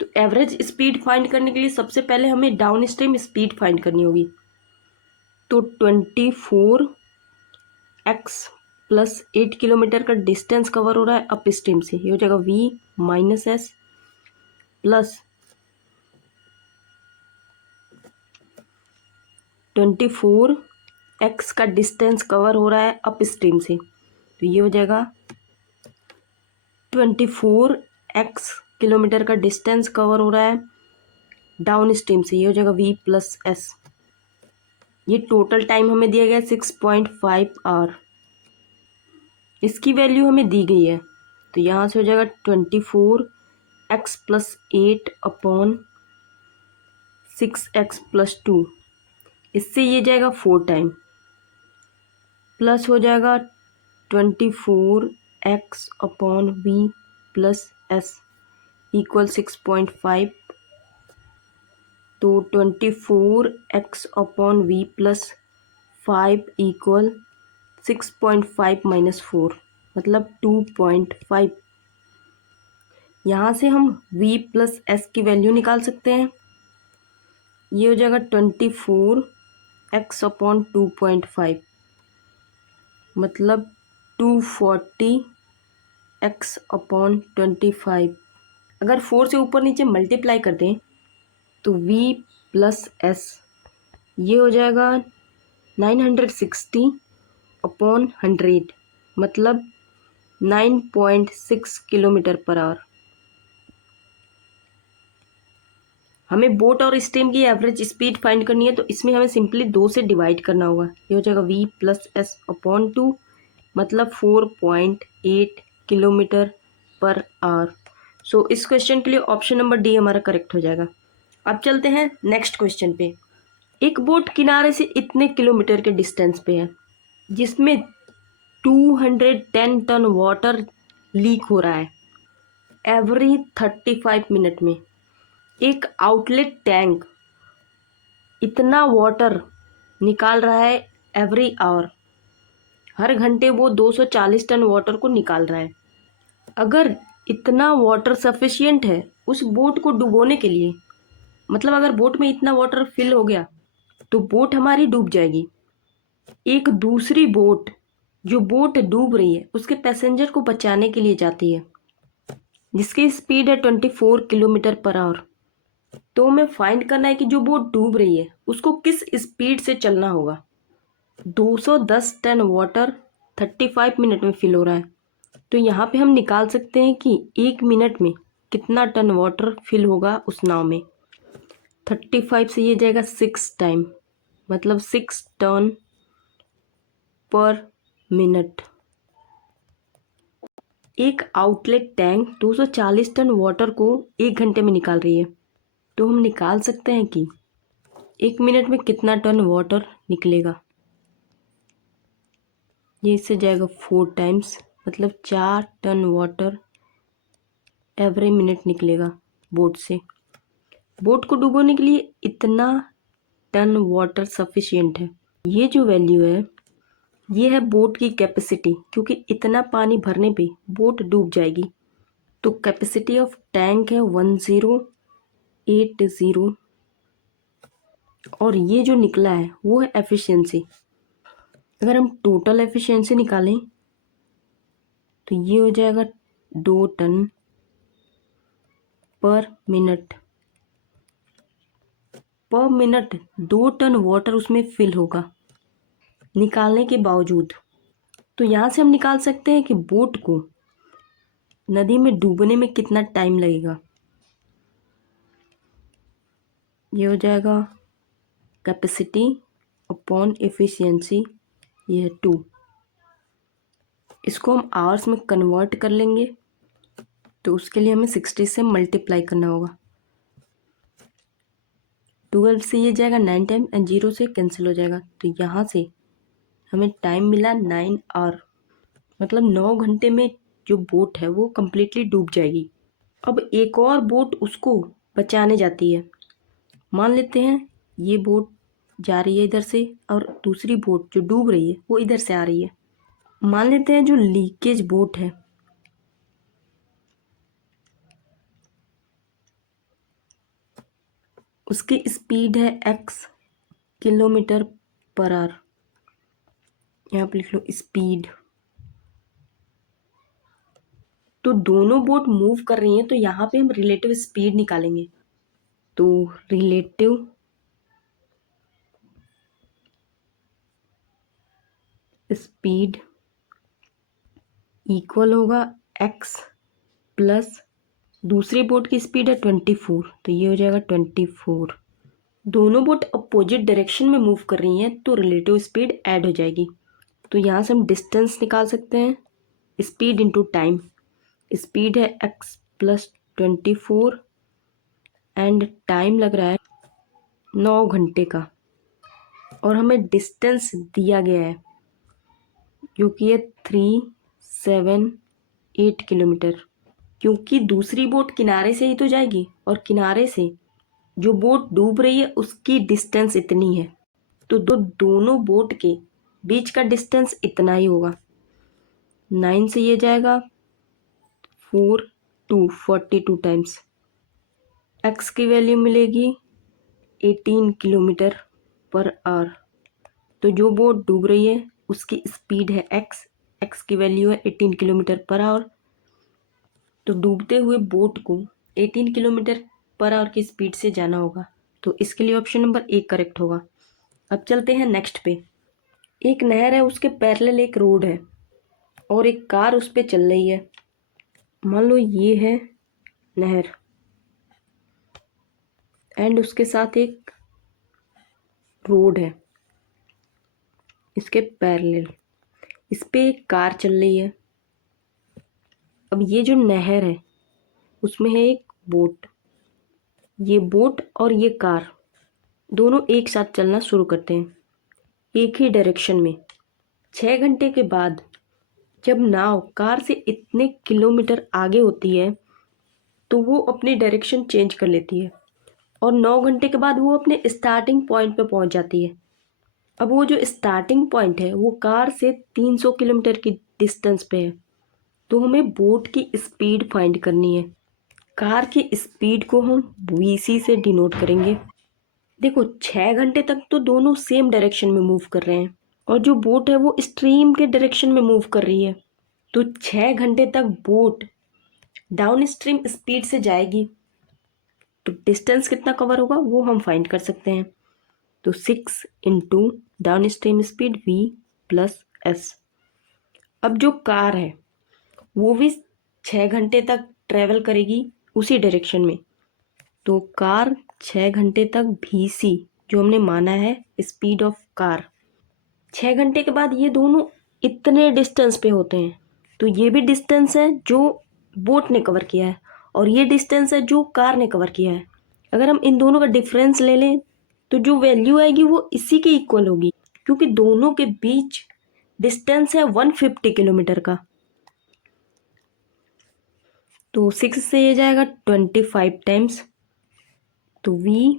तो एवरेज स्पीड फाइंड करने के लिए सबसे पहले हमें डाउन स्ट्रीम स्पीड फाइंड करनी होगी। तो 24x + 8 किलोमीटर का डिस्टेंस कवर हो रहा है अप स्ट्रीम से, ये हो जाएगा v minus S plus 24x का डिस्टेंस कवर हो रहा है अप स्ट्रीम से, तो ये हो जाएगा 24x किलोमीटर का डिस्टेंस कवर हो रहा है डाउन स्ट्रीम से, ये हो जाएगा v + s। ये टोटल टाइम हमें दिया गया है 6.5 आवर। इसकी वैल्यू हमें दी गई है, तो यहाँ से हो जाएगा 24x + 8 अपॉन 6x + 2, इससे ये जाएगा 4 टाइम, प्लस हो जाएगा 24x upon v + s equal 6.5, तो 24x अपॉन v + 5 इक्वल 6.5 - 4 मतलब 2.5। यहाँ से हम v + s की वैल्यू निकाल सकते हैं। ये हो जाएगा 24x अपॉन 2.5 मतलब 240x अपॉन 25। अगर 4 से ऊपर नीचे मल्टीप्लाई कर दें तो v + s ये हो जाएगा 960 अपॉन 100 मतलब 9.6 किलोमीटर पर आवर। हमें बोट और स्टीम की एवरेज स्पीड फाइंड करनी है, तो इसमें हमें सिंपली 2 से डिवाइड करना होगा। ये हो जाएगा v + s अपॉन 2 मतलब 4.8 किलोमीटर पर आवर। सो इस क्वेश्चन के लिए ऑप्शन नंबर डी हमारा करेक्ट हो जाएगा। अब चलते हैं नेक्स्ट क्वेश्चन पे। एक बोट किनारे से इतने किलोमीटर के डिस्टेंस पे है जिसमें 210 टन वाटर लीक हो रहा है एवरी 35 मिनट में। एक आउटलेट टैंक इतना वाटर निकाल रहा है एवरी आवर, हर घंटे वो 240 टन वाटर को निकाल रहा है। अगर इतना वाटर सफिशिएंट है उस बोट को डुबोने के लिए, मतलब अगर बोट में इतना वाटर फिल हो गया तो बोट हमारी डूब जाएगी। एक दूसरी बोट जो बोट डूब रही है उसके पैसेंजर को बचाने के लिए जाती है जिसकी स्पीड है 24 किलोमीटर पर आवर। तो हमें फाइंड करना है कि जो बोट डूब रही है उसको किस स्पीड से चलना होगा। 210 टन वाटर 35 मिनट में फिल हो रहा है, तो यहाँ पे हम निकाल सकते हैं कि 1 मिनट में कितना टन वाटर फिल होगा उस नाव में। 35 से ये जाएगा 6 टाइम मतलब 6 टन पर मिनट। एक आउटलेट टैंक 240 टन वाटर को 1 घंटे में निकाल रही है, तो हम निकाल सकते हैं कि 1 मिनट में कितना टन वाटर निकलेगा। ये इससे जाएगा 4 टाइम्स मतलब 4 टन वाटर एवरी मिनट निकलेगा बोट से। बोट को डुबोने के लिए इतना टन वाटर सफिशिएंट है। ये जो वैल्यू है ये है बोट की कैपेसिटी, क्योंकि इतना पानी भरने पे बोट डूब जाएगी। तो कैपेसिटी ऑफ टैंक है 1080, और ये जो निकला है वो है एफिशिएंसी। अगर हम टोटल एफिशिएंसी निकालें तो ये हो जाएगा 2 टन पर मिनट। 2 टन वाटर उसमें फिल होगा निकालने के बावजूद। तो यहाँ से हम निकाल सकते हैं कि बोट को नदी में डूबने में कितना टाइम लगेगा। ये हो जाएगा कैपेसिटी अपॉन एफिशिएंसी, ये है 2। इसको हम आवर्स में कन्वर्ट कर लेंगे, तो उसके लिए हमें 60 से मल्टीप्लाई करना होगा। 12 से ये जाएगा 9 टाइम एंड 0 से कैंसिल हो जाएगा। तो यहाँ से हमें टाइम मिला 9 आवर, मतलब 9 घंटे में जो बोट है वो कम्प्लीटली डूब जाएगी। अब एक और बोट उसको बचाने जाती है। मान लेते हैं ये बोट जा रही है इधर से और दूसरी बोट जो डूब रही है वो इधर से आ रही है। मान लेते हैं जो लीकेज बोट है उसकी स्पीड है x किलोमीटर पर आवर। यहाँ पे लिख लो स्पीड। तो दोनों बोट मूव कर रही हैं, तो यहाँ पे हम रिलेटिव स्पीड निकालेंगे। तो रिलेटिव स्पीड इक्वल होगा x प्लस दूसरी बोट की स्पीड है 24, तो ये हो जाएगा 24। दोनों बोट अपोजिट डायरेक्शन में मूव कर रही हैं, तो रिलेटिव स्पीड ऐड हो जाएगी। तो यहाँ से हम डिस्टेंस निकाल सकते हैं, स्पीड इंटू टाइम। स्पीड है x प्लस 24 एंड टाइम लग रहा है 9 घंटे का, और हमें डिस्टेंस दिया गया है जो कि है 378 किलोमीटर। क्योंकि दूसरी बोट किनारे से ही तो जाएगी और किनारे से जो बोट डूब रही है उसकी डिस्टेंस इतनी है, तो दोनों बोट के बीच का डिस्टेंस इतना ही होगा। 9 से ये जाएगा 42 टाइम्स। x की वैल्यू मिलेगी 18 किलोमीटर पर आवर। तो जो बोट डूब रही है उसकी स्पीड है x की वैल्यू है 18 किलोमीटर पर आवर। तो डूबते हुए बोट को 18 किलोमीटर पर आवर की स्पीड से जाना होगा, तो इसके लिए ऑप्शन नंबर 1 करेक्ट होगा। अब चलते हैं नेक्स्ट पे। एक नहर है, उसके पैरेलल एक रोड है और एक कार उस पर चल रही है। मान लो ये है नहर एंड उसके साथ एक रोड है इसके पैरेलल, इस पे एक कार चल रही है। अब ये जो नहर है उसमें है एक बोट। ये बोट और ये कार दोनों एक साथ चलना शुरू करते हैं एक ही डायरेक्शन में। 6 घंटे के बाद जब नाव कार से इतने किलोमीटर आगे होती है तो वो अपनी डायरेक्शन चेंज कर लेती है और 9 घंटे के बाद वो अपने स्टार्टिंग पॉइंट पे पहुंच जाती है। अब वो जो स्टार्टिंग पॉइंट है वो कार से 300 किलोमीटर की डिस्टेंस पे है, तो हमें बोट की स्पीड फाइंड करनी है। कार की स्पीड को हम वीसी से डिनोट करेंगे। देखो 6 घंटे तक तो दोनों सेम डायरेक्शन में मूव कर रहे हैं और जो बोट है वो स्ट्रीम के डायरेक्शन में मूव कर रही है, तो 6 घंटे तक बोट डाउन स्ट्रीम स्पीड से जाएगी। तो डिस्टेंस कितना कवर होगा वो हम फाइंड कर सकते हैं। तो 6 into down stream speed v plus S. अब जो कार है वो भी 6 घंटे तक ट्रेवल करेगी उसी डायरेक्शन में, तो कार 6 घंटे तक vc जो हमने माना है स्पीड ऑफ कार, 6 घंटे के बाद ये दोनों इतने डिस्टेंस पे होते हैं, तो ये भी डिस्टेंस है जो बोट ने कवर किया है और ये डिस्टेंस है जो कार ने कवर किया है। अगर हम इन दोनों का डिफरेंस ले लें तो जो वैल्यू आएगी वो इसी के इक्वल होगी, क्योंकि दोनों के बीच डिस्टेंस है 150 किलोमीटर का। तो 6 से ये जाएगा 25 टाइम्स, तो v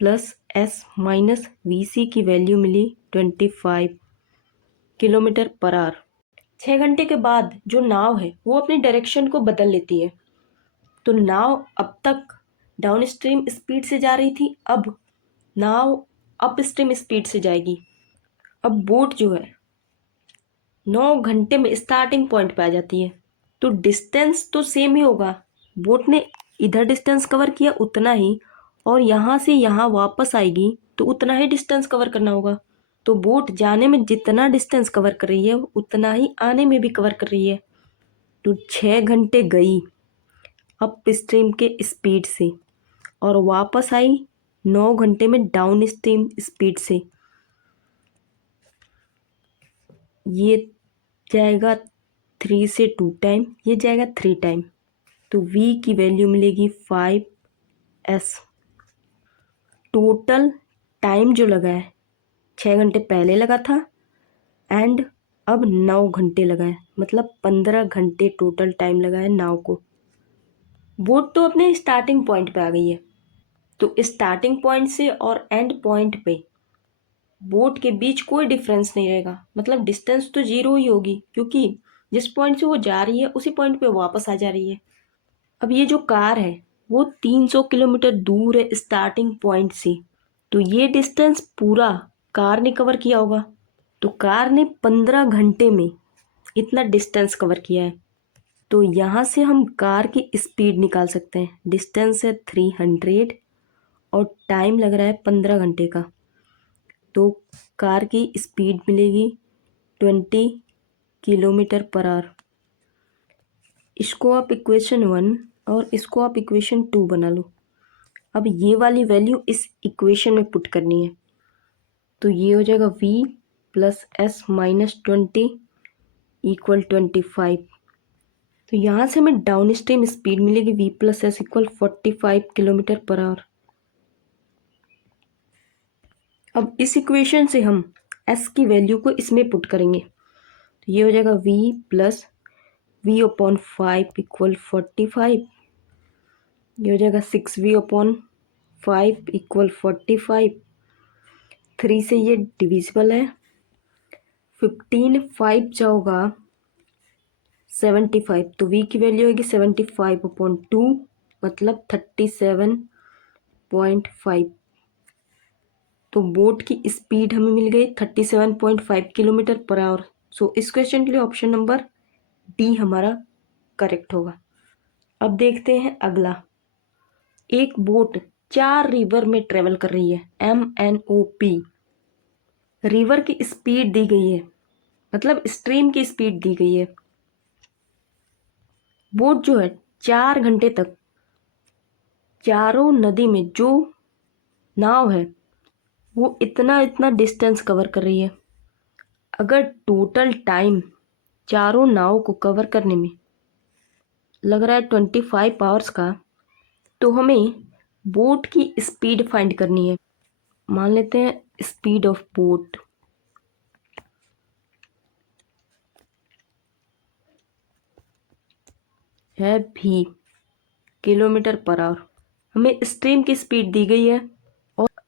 plus S minus V C की वैल्यू मिली 25। Kilometre per hour. 6 घंटे के बाद जो नाव है वो अपनी डायरेक्शन को बदल लेती है। तो नाव अब तक डाउन स्ट्रीम स्पीड से जा रही थी, अब नाव अप स्ट्रीम स्पीड से जाएगी। अब बोट जो है 9 घंटे में स्टार्टिंग पॉइंट पे आ जाती है। तो डिस्टेंस तो सेम ही होगा, बोट ने इधर डिस्टेंस कवर किया उतना ही, और यहाँ से यहाँ वापस आएगी तो उतना ही डिस्टेंस कवर करना होगा। तो बोट जाने में जितना डिस्टेंस कवर कर रही है उतना ही आने में भी कवर कर रही है। तो 6 घंटे गई अप स्ट्रीम के स्पीड से और वापस आई 9 घंटे में डाउन स्ट्रीम स्पीड से। ये जाएगा 3 से 2 टाइम, ये जाएगा 3 टाइम। तो v की वैल्यू मिलेगी 5s। टोटल टाइम जो लगा है 6 घंटे पहले लगा था एंड अब 9 घंटे लगा है, मतलब 15 घंटे टोटल टाइम लगा है नाव को। बोट तो अपने स्टार्टिंग पॉइंट पे आ गई है, तो स्टार्टिंग पॉइंट से और एंड पॉइंट पे बोट के बीच कोई डिफरेंस नहीं रहेगा, मतलब डिस्टेंस तो 0 ही होगी, क्योंकि जिस पॉइंट से वो जा रही है उसी पॉइंट पे वापस आ जा रही है। अब ये जो कार है वो 300 किलोमीटर दूर है स्टार्टिंग पॉइंट से, तो ये डिस्टेंस पूरा कार ने कवर किया होगा। तो कार ने 15 घंटे में इतना डिस्टेंस कवर किया है। तो यहाँ से हम कार की स्पीड निकाल सकते हैं। डिस्टेंस है 300 और टाइम लग रहा है 15 घंटे का, तो कार की स्पीड मिलेगी 20 किलोमीटर पर आवर। इसको आप इक्वेशन 1 और इसको आप इक्वेशन 2 बना लो। अब ये वाली वैल्यू इस इक्वेशन में पुट करनी है, तो ये हो जाएगा v plus S minus 20 equal 25। तो यहाँ से हमें डाउन स्ट्रीम स्पीड मिलेगी v plus S equal 45 kilometre per our. अब इस इक्वेशन से हम s की वैल्यू को इसमें पुट करेंगे, तो ये हो जाएगा v plus v upon 5 equal 45। ये हो जाएगा 6v अपॉन 5 इक्वल 45। 3 से ये डिविजिबल है, 15 5 जाओगा 75, तो v की वैल्यू होगी 75 अपॉन 2 मतलब 37.5। तो बोट की स्पीड हमें मिल गई 37.5 किलोमीटर पर आवर। सो इस क्वेश्चन के लिए ऑप्शन नंबर डी हमारा करेक्ट होगा। अब देखते हैं अगला। एक बोट 4 रिवर में ट्रेवल कर रही है, MNOP। रिवर की स्पीड दी गई है, मतलब स्ट्रीम की स्पीड दी गई है। बोट जो है 4 घंटे तक चारों नदी में जो नाव है वो इतना डिस्टेंस कवर कर रही है। अगर टोटल टाइम चारों नाव को कवर करने में लग रहा है 25 आवर्स का, तो हमें बोट की स्पीड फाइंड करनी है। मान लेते हैं स्पीड ऑफ बोट है v किलोमीटर पर आवर। हमें स्ट्रीम की स्पीड दी गई है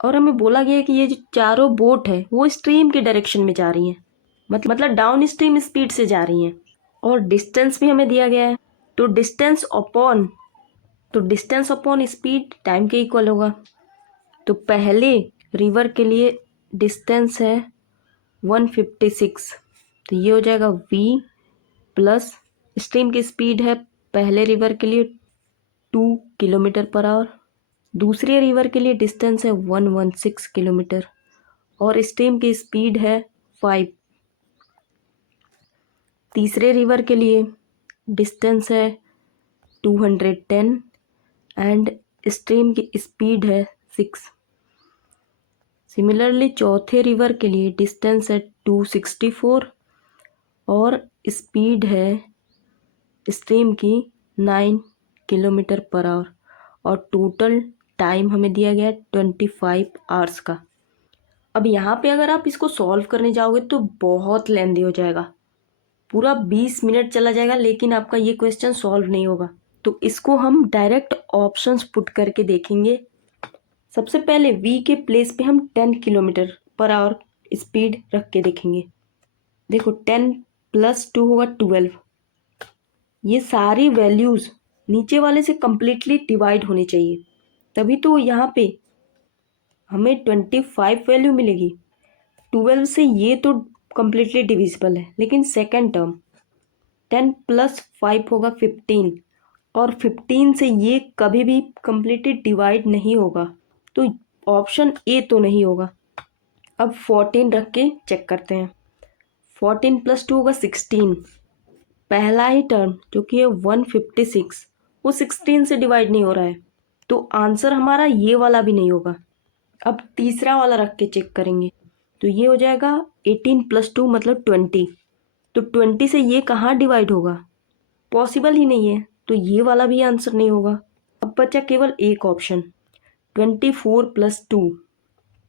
और हमें बोला गया है कि ये जो चारों बोट है वो स्ट्रीम के डायरेक्शन में जा रही हैं, मतलब डाउन स्ट्रीम स्पीड से जा रही हैं, और डिस्टेंस भी हमें दिया गया है। तो डिस्टेंस अपॉन स्पीड टाइम के इक्वल होगा। तो पहले रिवर के लिए डिस्टेंस है 156, तो ये हो जाएगा v प्लस स्ट्रीम की स्पीड है पहले रिवर के लिए 2 किलोमीटर पर आवर। दूसरे रिवर के लिए डिस्टेंस है 116 किलोमीटर और स्ट्रीम की स्पीड है 5। तीसरे रिवर के लिए डिस्टेंस है 210 एंड स्ट्रीम की स्पीड है 6। सिमिलरली चौथे रिवर के लिए डिस्टेंस है 264 और स्पीड है स्ट्रीम की 9 किलोमीटर पर आवर, और टोटल टाइम हमें दिया गया है 25 आवर्स का। अब यहाँ पे अगर आप इसको सॉल्व करने जाओगे तो बहुत लेंदी हो जाएगा, पूरा 20 मिनट चला जाएगा, लेकिन आपका ये क्वेश्चन सॉल्व नहीं होगा। तो इसको हम डायरेक्ट ऑप्शंस पुट करके देखेंगे। सबसे पहले v के प्लेस पे हम 10 किलोमीटर पर आवर स्पीड रख के देखेंगे। देखो 10 + 2 होगा 12। ये सारी वैल्यूज़ नीचे वाले से कम्प्लीटली डिवाइड होनी चाहिए, तभी तो यहाँ पे हमें 25 वैल्यू मिलेगी। 12 से ये तो कम्प्लीटली डिविजिबल है, लेकिन सेकेंड टर्म 10 + 5 होगा 15, और 15 से ये कभी भी कम्प्लीटली डिवाइड नहीं होगा, तो ऑप्शन ए तो नहीं होगा। अब 14 रख के चेक करते हैं। 14 + 2 होगा 16। पहला ही टर्म जो कि है 156, वो 16 से डिवाइड नहीं हो रहा है, तो आंसर हमारा ये वाला भी नहीं होगा। अब तीसरा वाला रख के चेक करेंगे, तो ये हो जाएगा 18 + 2 मतलब 20। तो 20 से ये कहाँ डिवाइड होगा, पॉसिबल ही नहीं है, तो ये वाला भी आंसर नहीं होगा। अब बचा केवल एक ऑप्शन, 24 + 2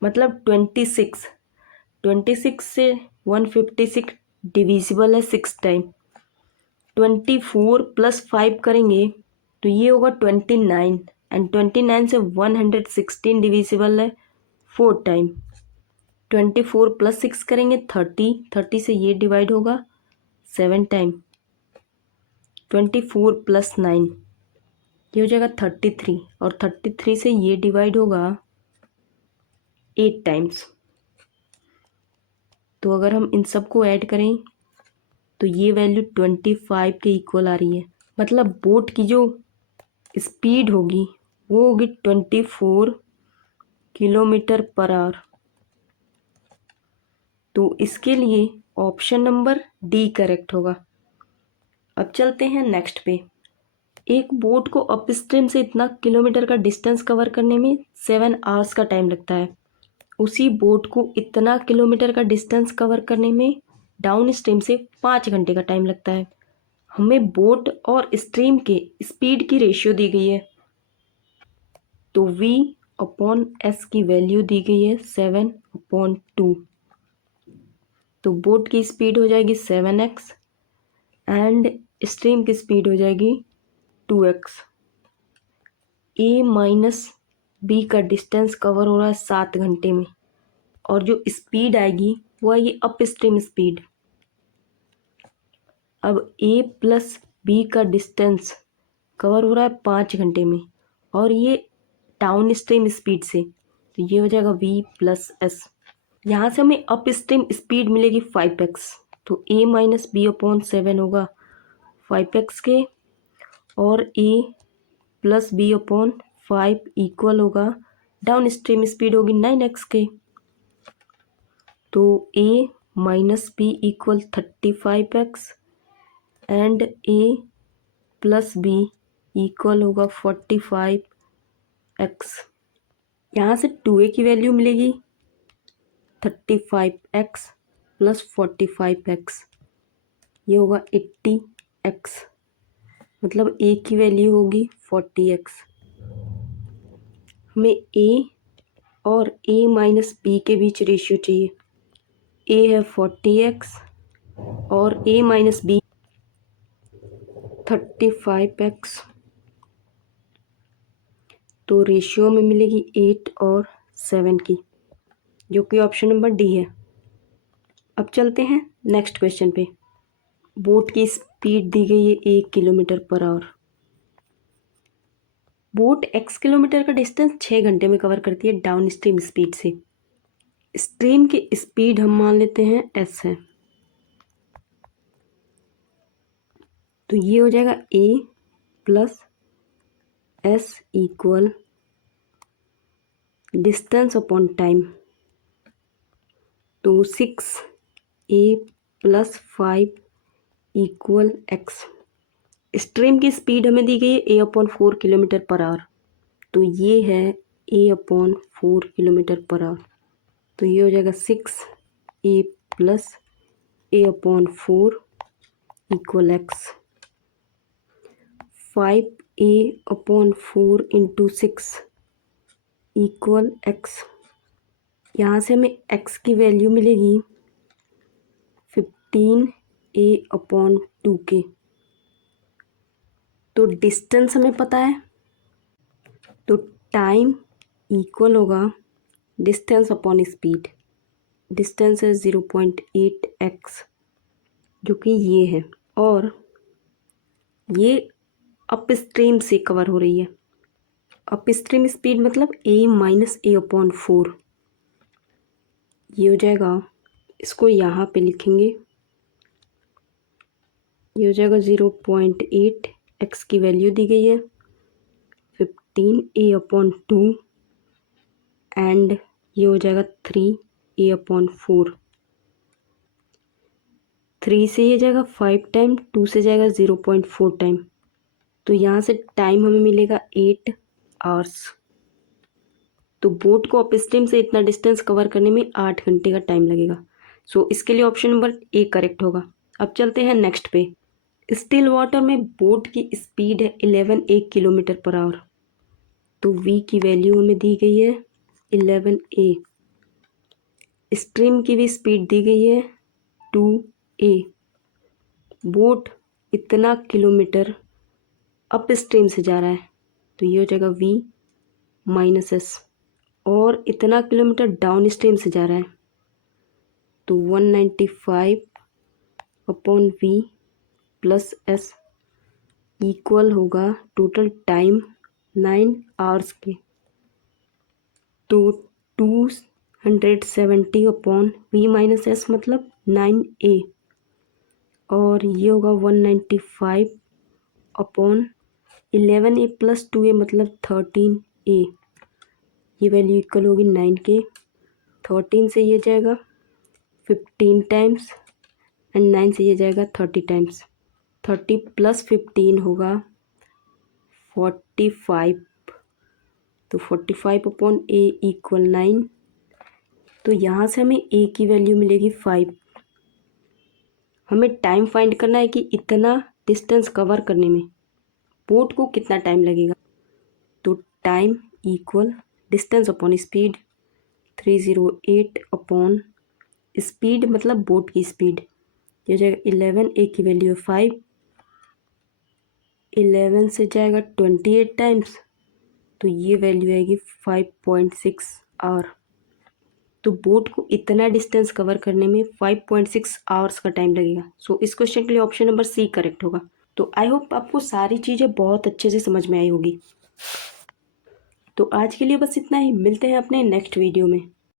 मतलब 26। 26 से 156 डिविजिबल है 6 टाइम। 24 + 5 करेंगे तो ये होगा 29, एंड 29 से 116 डिविजिबल है 4 टाइम। 24 + 6 करेंगे 30, 30 से ये डिवाइड होगा 7 टाइम। 24 + 9 ये हो जाएगा 33, और 33 से ये डिवाइड होगा 8 टाइम्स। तो अगर हम इन सबको ऐड करें तो ये वैल्यू 25 के इक्वल आ रही है। मतलब बोट की जो स्पीड होगी वो होगी 24 km/h। तो इसके लिए ऑप्शन नंबर डी करेक्ट होगा। अब चलते हैं नेक्स्ट पे। एक बोट को अप स्ट्रीम से इतना किलोमीटर का डिस्टेंस कवर करने में 7 आवर्स का टाइम लगता है। उसी बोट को इतना किलोमीटर का डिस्टेंस कवर करने में डाउन स्ट्रीम से 5 घंटे का टाइम लगता है। हमें बोट और स्ट्रीम के स्पीड की रेशियो दी गई है, तो V/S की वैल्यू दी गई है 7/2। तो बोट की स्पीड हो जाएगी 7x एंड स्ट्रीम की स्पीड हो जाएगी 2x। A-B का डिस्टेंस कवर हो रहा है 7 घंटे में, और जो स्पीड आएगी वो आएगी अप स्ट्रीम स्पीड। अब A+B का डिस्टेंस कवर हो रहा है 5 घंटे में, और ये डाउन स्ट्रीम स्पीड से, तो ये हो जाएगा V+S। यहाँ से हमें अप स्ट्रीम स्पीड मिलेगी 5x, तो A-B/7 होगा 5x के, और A+B/5 इक्वल होगा डाउन स्ट्रीम स्पीड होगी 9x के। तो A-B equal 35x and A+B equal होगा 45x। यहाँ से 2a की वैल्यू मिलेगी 35x + 45x, ये होगा 80x, मतलब a की वैल्यू होगी 40x। हमें a और A-B के बीच रेशियो चाहिए। a है 40x और A-B 35x, तो रेशियो में मिलेगी 8 और 7 की, जो कि ऑप्शन नंबर डी है। अब चलते हैं नेक्स्ट क्वेश्चन पे। बोट की स्पीड दी गई है 1 km/h। बोट x किलोमीटर का डिस्टेंस 6 घंटे में कवर करती है डाउन स्ट्रीम स्पीड से। स्ट्रीम की स्पीड हम मान लेते हैं s है, तो ये हो जाएगा A+S equal distance upon time, तो 6A+5 इक्वल x। स्ट्रीम की स्पीड हमें दी गई है A/4 km/h, तो ये है A/4 km/h, तो ये हो जाएगा 6A+ A/4 equal x। 5A/4 × 6 equal x। यहाँ से हमें x की वैल्यू मिलेगी 15A/2 के। तो डिस्टेंस हमें पता है, तो टाइम इक्वल होगा डिस्टेंस अपॉन स्पीड। डिस्टेंस है 0.8x जो कि ये है, और ये अप स्ट्रीम से कवर हो रही है। अप स्ट्रीम स्पीड मतलब a-a/4। ये हो जाएगा, इसको यहाँ पे लिखेंगे, ये हो जाएगा 0.8, x की वैल्यू दी गई है 15a/2 एंड ये हो जाएगा 3a/4। 3 से ये जाएगा 5 टाइम, 2 से जाएगा 0.4 टाइम, तो यहाँ से टाइम हमें मिलेगा 8 आवर्स। तो बोट को अप स्ट्रीम से इतना डिस्टेंस कवर करने में 8 घंटे का टाइम लगेगा। सो इसके लिए ऑप्शन नंबर ए करेक्ट होगा। अब चलते हैं नेक्स्ट पे। स्टिल वाटर में बोट की स्पीड है 11 किलोमीटर पर आवर। तो वी की वैल्यू हमें दी गई है 11 स्ट्रीम की भी स्पीड दी गई है 2 बोट इतना किलोमीटर अप स्ट्रीम से जा रहा है, तो ये हो जाएगा V-S, और इतना किलोमीटर डाउन स्ट्रीम से जा रहा है, तो 195/V+S इक्वल होगा टोटल टाइम 9 आवर्स के, तो 270/V-S मतलब 9A, और ये होगा 195/11A+2A मतलब 13A। ये वैल्यू इक्वल होगी 9 के। 13 से ये जाएगा 15 टाइम्स एंड 9 से ये जाएगा 30 टाइम्स। 30 + 15 होगा 45, तो 45/A = 9। तो यहाँ से हमें A की वैल्यू मिलेगी 5। हमें टाइम फाइंड करना है कि इतना डिस्टेंस कवर करने में बोट को कितना टाइम लगेगा। तो time equal distance upon speed, 308 speed मतलब बोट की स्पीड, ये जाएगा 11, A की वैल्यू है 5, 11 से जाएगा 28 टाइम्स, तो ये वैल्यू आएगी 5.6 आवर। तो बोट को इतना डिस्टेंस कवर करने में 5.6 आवर्स का टाइम लगेगा। सो इस क्वेश्चन के लिए ऑप्शन नंबर सी करेक्ट होगा। तो आई होप आपको सारी चीज़ें बहुत अच्छे से समझ में आई होगी। तो आज के लिए बस इतना ही, मिलते हैं अपने नेक्स्ट वीडियो में।